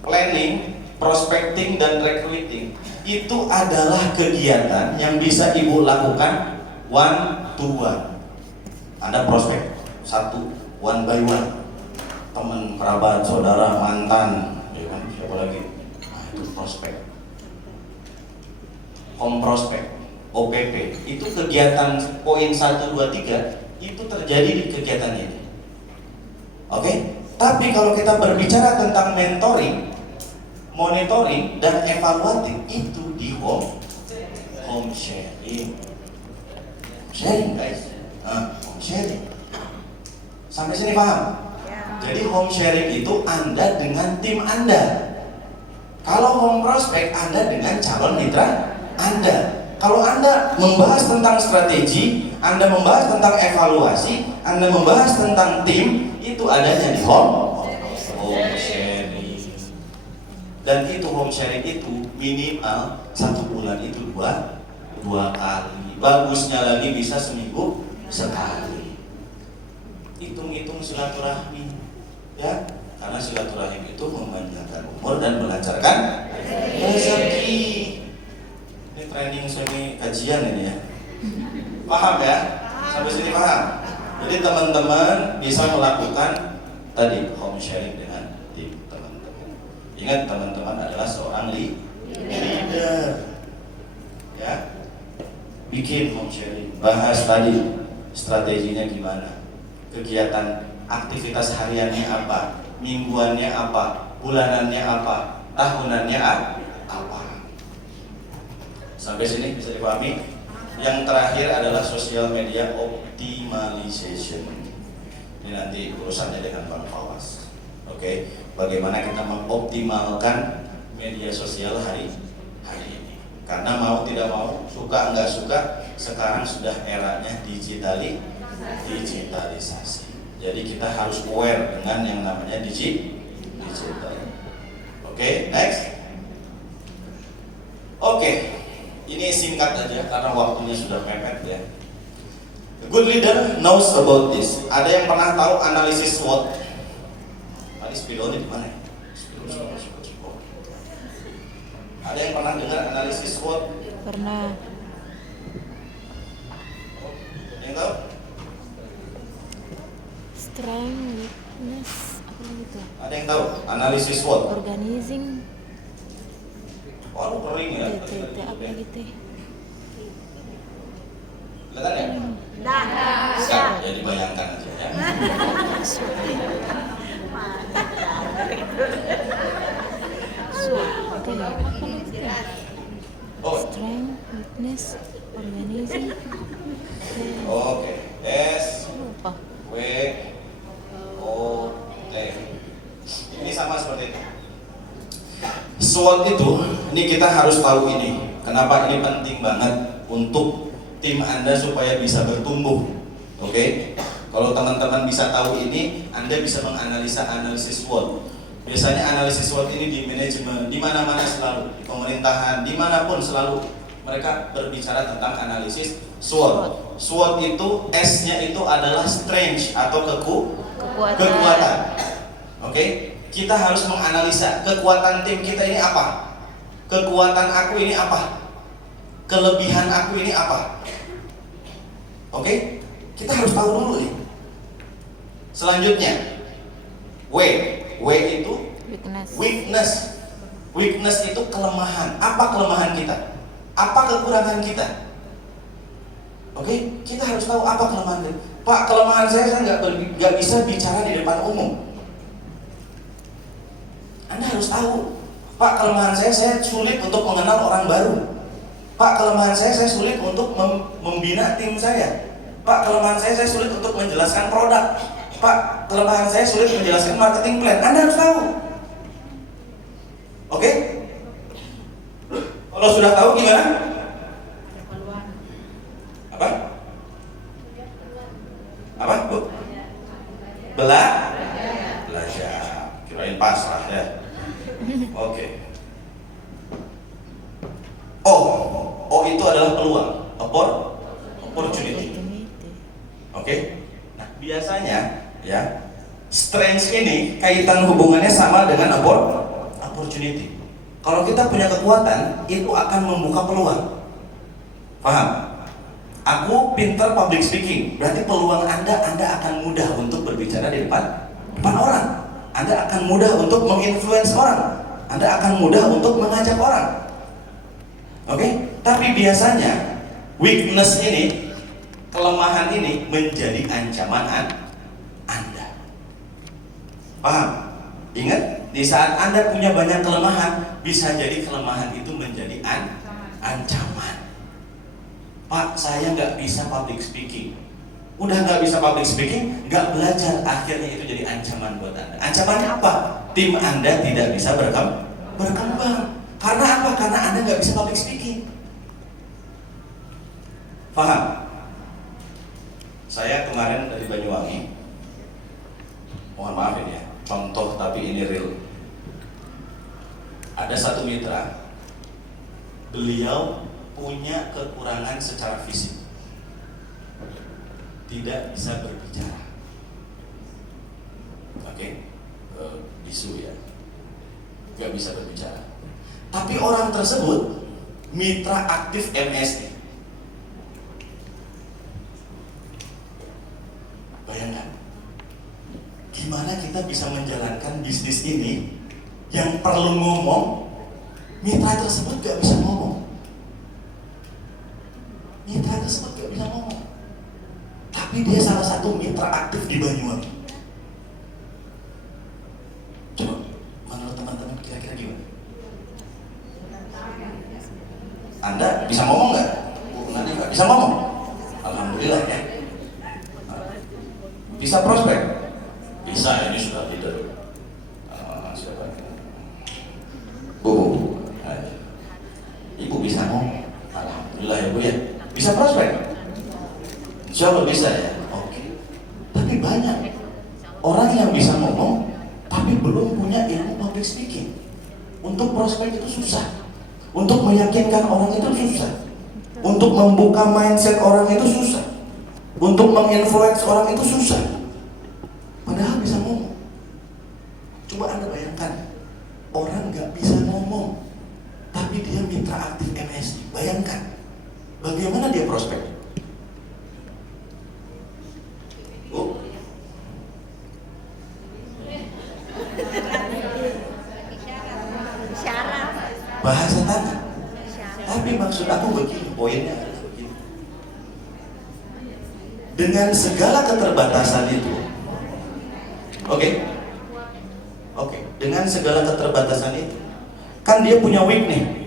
planning, prospecting dan recruiting itu adalah kegiatan yang bisa ibu lakukan one to one. Anda prospek satu, one by one, teman, kerabat, saudara, mantan, ya kan, siapa lagi? Nah itu prospek. Home prospek, OPP, itu kegiatan poin 1, 2, 3 itu terjadi di kegiatan ini. Oke? Tapi kalau kita berbicara tentang mentoring, monitoring dan evaluatif itu di home sharing. Sharing guys. Home sharing. Sampai sini paham? Jadi home sharing itu Anda dengan tim Anda. Kalau home prospect Anda dengan calon mitra Anda. Kalau Anda membahas tentang strategi, Anda membahas tentang evaluasi, Anda membahas tentang tim, itu adanya di home sharing. Dan itu home sharing itu minimal 1 bulan itu dua kali. Bagusnya lagi bisa seminggu sekali. Hitung-hitung silaturahmi, ya, karena silaturahim itu memanjangkan umur dan melancarkan rezeki. Ini training semi kajian ini ya. Paham ya? Sampai sini paham? Jadi teman-teman bisa melakukan tadi home sharing dengan tim teman-teman. Ingat teman-teman adalah seorang leader. Ya. Bikin home sharing, bahas tadi strateginya gimana, kegiatan aktivitas hariannya apa, mingguannya apa, bulanannya apa, tahunannya apa. Sampai sini bisa dipahami? Yang terakhir adalah social media optimization. Ini nanti urusannya dengan Bang Fawaz. Oke, bagaimana kita mengoptimalkan media sosial hari ini? Karena mau tidak mau, suka nggak suka, sekarang sudah eranya digitalisasi. Jadi kita harus aware dengan yang namanya digital. Oke, next. Oke, ini singkat aja karena waktunya sudah mepet ya. A good leader knows about this. Ada yang pernah tahu analisis SWOT? Tadi spidolnya di mana? Ada yang pernah dengar analisis SWOT? Pernah. Yang tahu? Strength, weakness, apa gitu? Ada yang tahu analisis SWOT? Organizing, Oh, lu kering ya? TT, apa gitu? Kelihatan ya? Bisa, ya dibayangkan aja ya. Suatu ya. Oh, Strength, weakness, organizing. oke. S Lupa. W O T. Ini sama seperti itu. SWOT itu, ini kita harus tahu ini. Kenapa ini penting banget untuk tim Anda supaya bisa bertumbuh. Oke? Kalau teman-teman bisa tahu ini, Anda bisa menganalisa analisis SWOT. Biasanya analisis SWOT ini di manajemen, di mana-mana selalu, di pemerintahan, dimanapun selalu mereka berbicara tentang analisis SWOT. SWOT itu S-nya itu adalah strength atau kekuatan. Oke? Kita harus menganalisa kekuatan tim kita ini apa, kekuatan aku ini apa, kelebihan aku ini apa. Oke? Kita harus tahu dulu nih. Selanjutnya, W itu weakness. Weakness itu kelemahan. Apa kelemahan kita? Apa kekurangan kita? Oke? Kita harus tahu apa kelemahan kita. Pak, kelemahan saya nggak bisa bicara di depan umum. Anda harus tahu, Pak, kelemahan saya sulit untuk mengenal orang baru. Pak, kelemahan saya sulit untuk membina tim saya. Pak, kelemahan saya sulit untuk menjelaskan produk. Pak, kelemahan saya sulit menjelaskan marketing plan. Anda harus tahu. Oke? Kalau sudah tahu gimana? Apa? Apa, Bu? Belajar. Kirain pasrah ya. Oke. O itu adalah peluang, opportunity. Oke. Nah, biasanya ya Strength ini kaitan hubungannya sama dengan opportunity. Kalau kita punya kekuatan, itu akan membuka peluang. Paham? Aku pintar public speaking, berarti peluang Anda akan mudah untuk berbicara di depan orang. Anda akan mudah untuk menginfluence orang. Anda akan mudah untuk mengajak orang. Oke? Tapi biasanya weakness ini, kelemahan ini menjadi ancaman Anda. Paham? Ingat, di saat Anda punya banyak kelemahan, bisa jadi kelemahan itu menjadi ancaman. Pak, saya nggak bisa public speaking. Udah nggak bisa public speaking, nggak belajar, akhirnya itu jadi ancaman buat Anda. Ancamannya apa? Tim Anda tidak bisa berkembang. Karena apa? Karena Anda nggak bisa public speaking. Paham? Saya kemarin dari Banyuwangi, mohon maaf ini ya, contoh tapi ini real. Ada satu mitra, beliau punya kekurangan secara fisik, tidak bisa berbicara. Oke, bisu ya, nggak bisa berbicara. Tapi orang tersebut mitra aktif MSI. Bayangkan, gimana kita bisa menjalankan bisnis ini yang perlu ngomong, mitra tersebut gak bisa ngomong. Mitra tersebut gak bisa ngomong, tapi dia salah satu mitra aktif di Banyuwangi. Coba, menurut teman-teman kira-kira gimana? Anda bisa ngomong nggak? Nanti nggak bisa ngomong. Alhamdulillah ya. Bisa prospek? Bisa, ini sudah leader. Siapa? Bu, Ibu bisa ngomong. Alhamdulillah ya Bu ya. Bisa prospek? Insya Allah bisa ya. Oke. Tapi banyak orang yang bisa ngomong, tapi belum punya ilmu public speaking. Untuk prospek itu susah. Untuk meyakinkan orang itu susah. Untuk membuka mindset orang itu susah. Untuk menginfluence orang itu susah. Padahal bisa ngomong. Coba Anda bayangkan, orang gak bisa ngomong, tapi dia mitra aktif MSI. Bayangkan, bagaimana dia prospek? Oh. Bahasa tangan. Tapi maksud aku begini, poinnya adalah begini. Dengan segala keterbatasan itu, oke, dengan segala keterbatasan itu, kan dia punya weakness,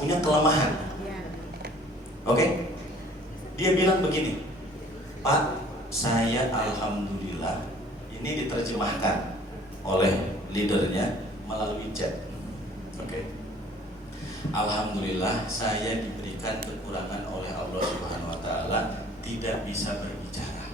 punya kelemahan. Oke, dia bilang begini, Pak, saya alhamdulillah, ini diterjemahkan oleh leadernya melalui chat. Oke. Alhamdulillah saya diberikan kekurangan oleh Allah Subhanahu wa taala, tidak bisa berbicara.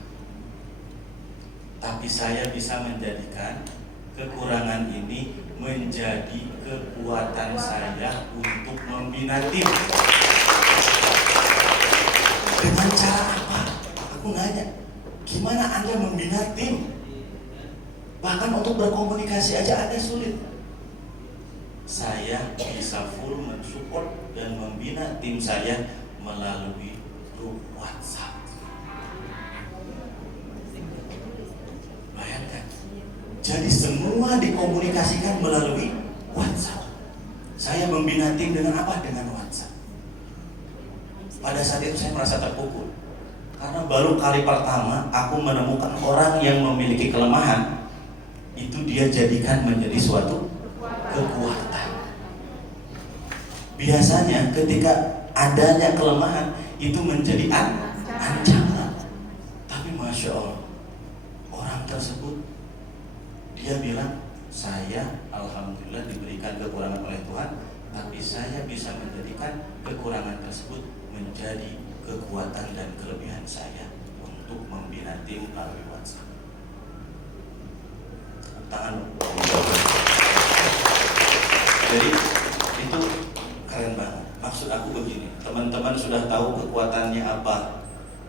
Tapi saya bisa menjadikan kekurangan ini menjadi kekuatan saya untuk membina tim. Dengan cara apa? Aku nanya, gimana Anda membina tim? Bahkan untuk berkomunikasi aja Anda sulit. Saya bisa full mensupport dan membina tim saya melalui grup WhatsApp. Bayangkan, jadi semua dikomunikasikan melalui WhatsApp. Saya membina tim dengan apa? Dengan WhatsApp. Pada saat itu saya merasa terpukul, karena baru kali pertama aku menemukan orang yang memiliki kelemahan, itu dia jadikan menjadi suatu kekuatan. Biasanya ketika adanya kelemahan itu menjadi ancaman. Tapi Masya Allah, orang tersebut dia bilang, saya alhamdulillah diberikan kekurangan oleh Tuhan, tapi saya bisa menjadikan kekurangan tersebut menjadi kekuatan dan kelebihan saya untuk membina tim melalui WhatsApp. Tangan. Jadi itu keren banget. Maksud aku begini, teman-teman sudah tahu kekuatannya apa,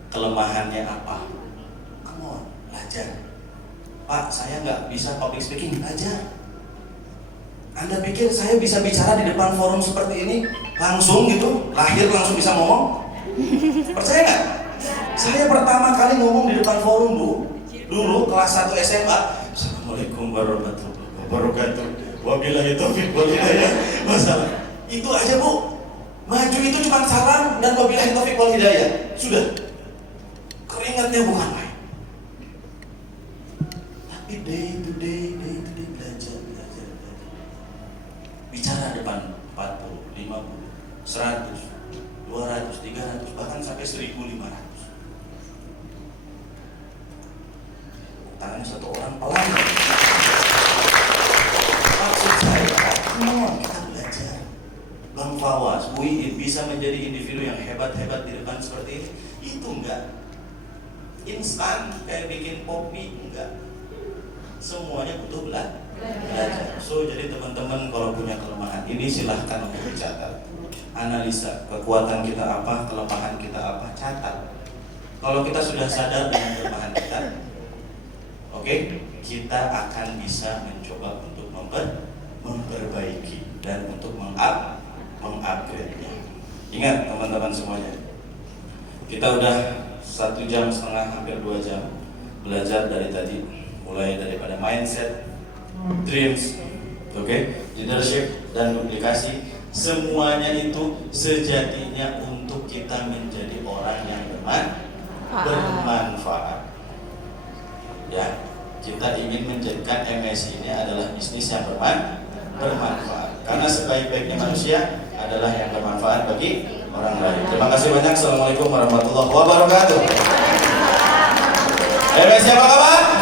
kelemahannya apa. Come on, belajar. Pak, saya nggak bisa public speaking, aja. Anda pikir saya bisa bicara di depan forum seperti ini langsung gitu, lahir langsung bisa ngomong? Percaya nggak? Saya pertama kali ngomong di depan forum dulu kelas 1 SMA. Assalamualaikum warahmatullahi wabarakatuh. Wabillahi taufiq wal hidayah. Masalah itu aja Bu. Maju itu cuma salam dan wabillahi taufiq wal hidayah. Sudah. Keringatnya bukan main. Tapi day to day belajar. Bicara depan 40, 50, 100, 200, 300, bahkan sampai 1.500. Tangannya satu orang pelan. Maksud saya, kita belajar. Bang Fawaz, Bu Iin bisa menjadi individu yang hebat-hebat di depan seperti ini. Itu enggak instan kayak bikin kopi, enggak. Semuanya butuh belajar. So jadi teman-teman kalau punya kelemahan ini silahkan untuk dicatat. Analisa kekuatan kita apa, kelemahan kita apa, catat. Kalau kita sudah sadar dengan kelemahan kita, oke, kita akan bisa mencoba untuk memperbaiki dan untuk mengupgrade-nya. Ingat teman-teman semuanya, kita udah 1,5 jam, hampir 2 jam belajar dari tadi, mulai daripada mindset, dreams, leadership dan duplikasi. Semuanya itu sejatinya untuk kita menjadi orang yang bermanfaat. Ya, kita ingin menjadikan MS ini adalah bisnis yang bermanfaat. Karena sebaik-baiknya manusia adalah yang bermanfaat bagi orang lain. Terima kasih banyak. Assalamualaikum warahmatullahi wabarakatuh. MS apa kabar?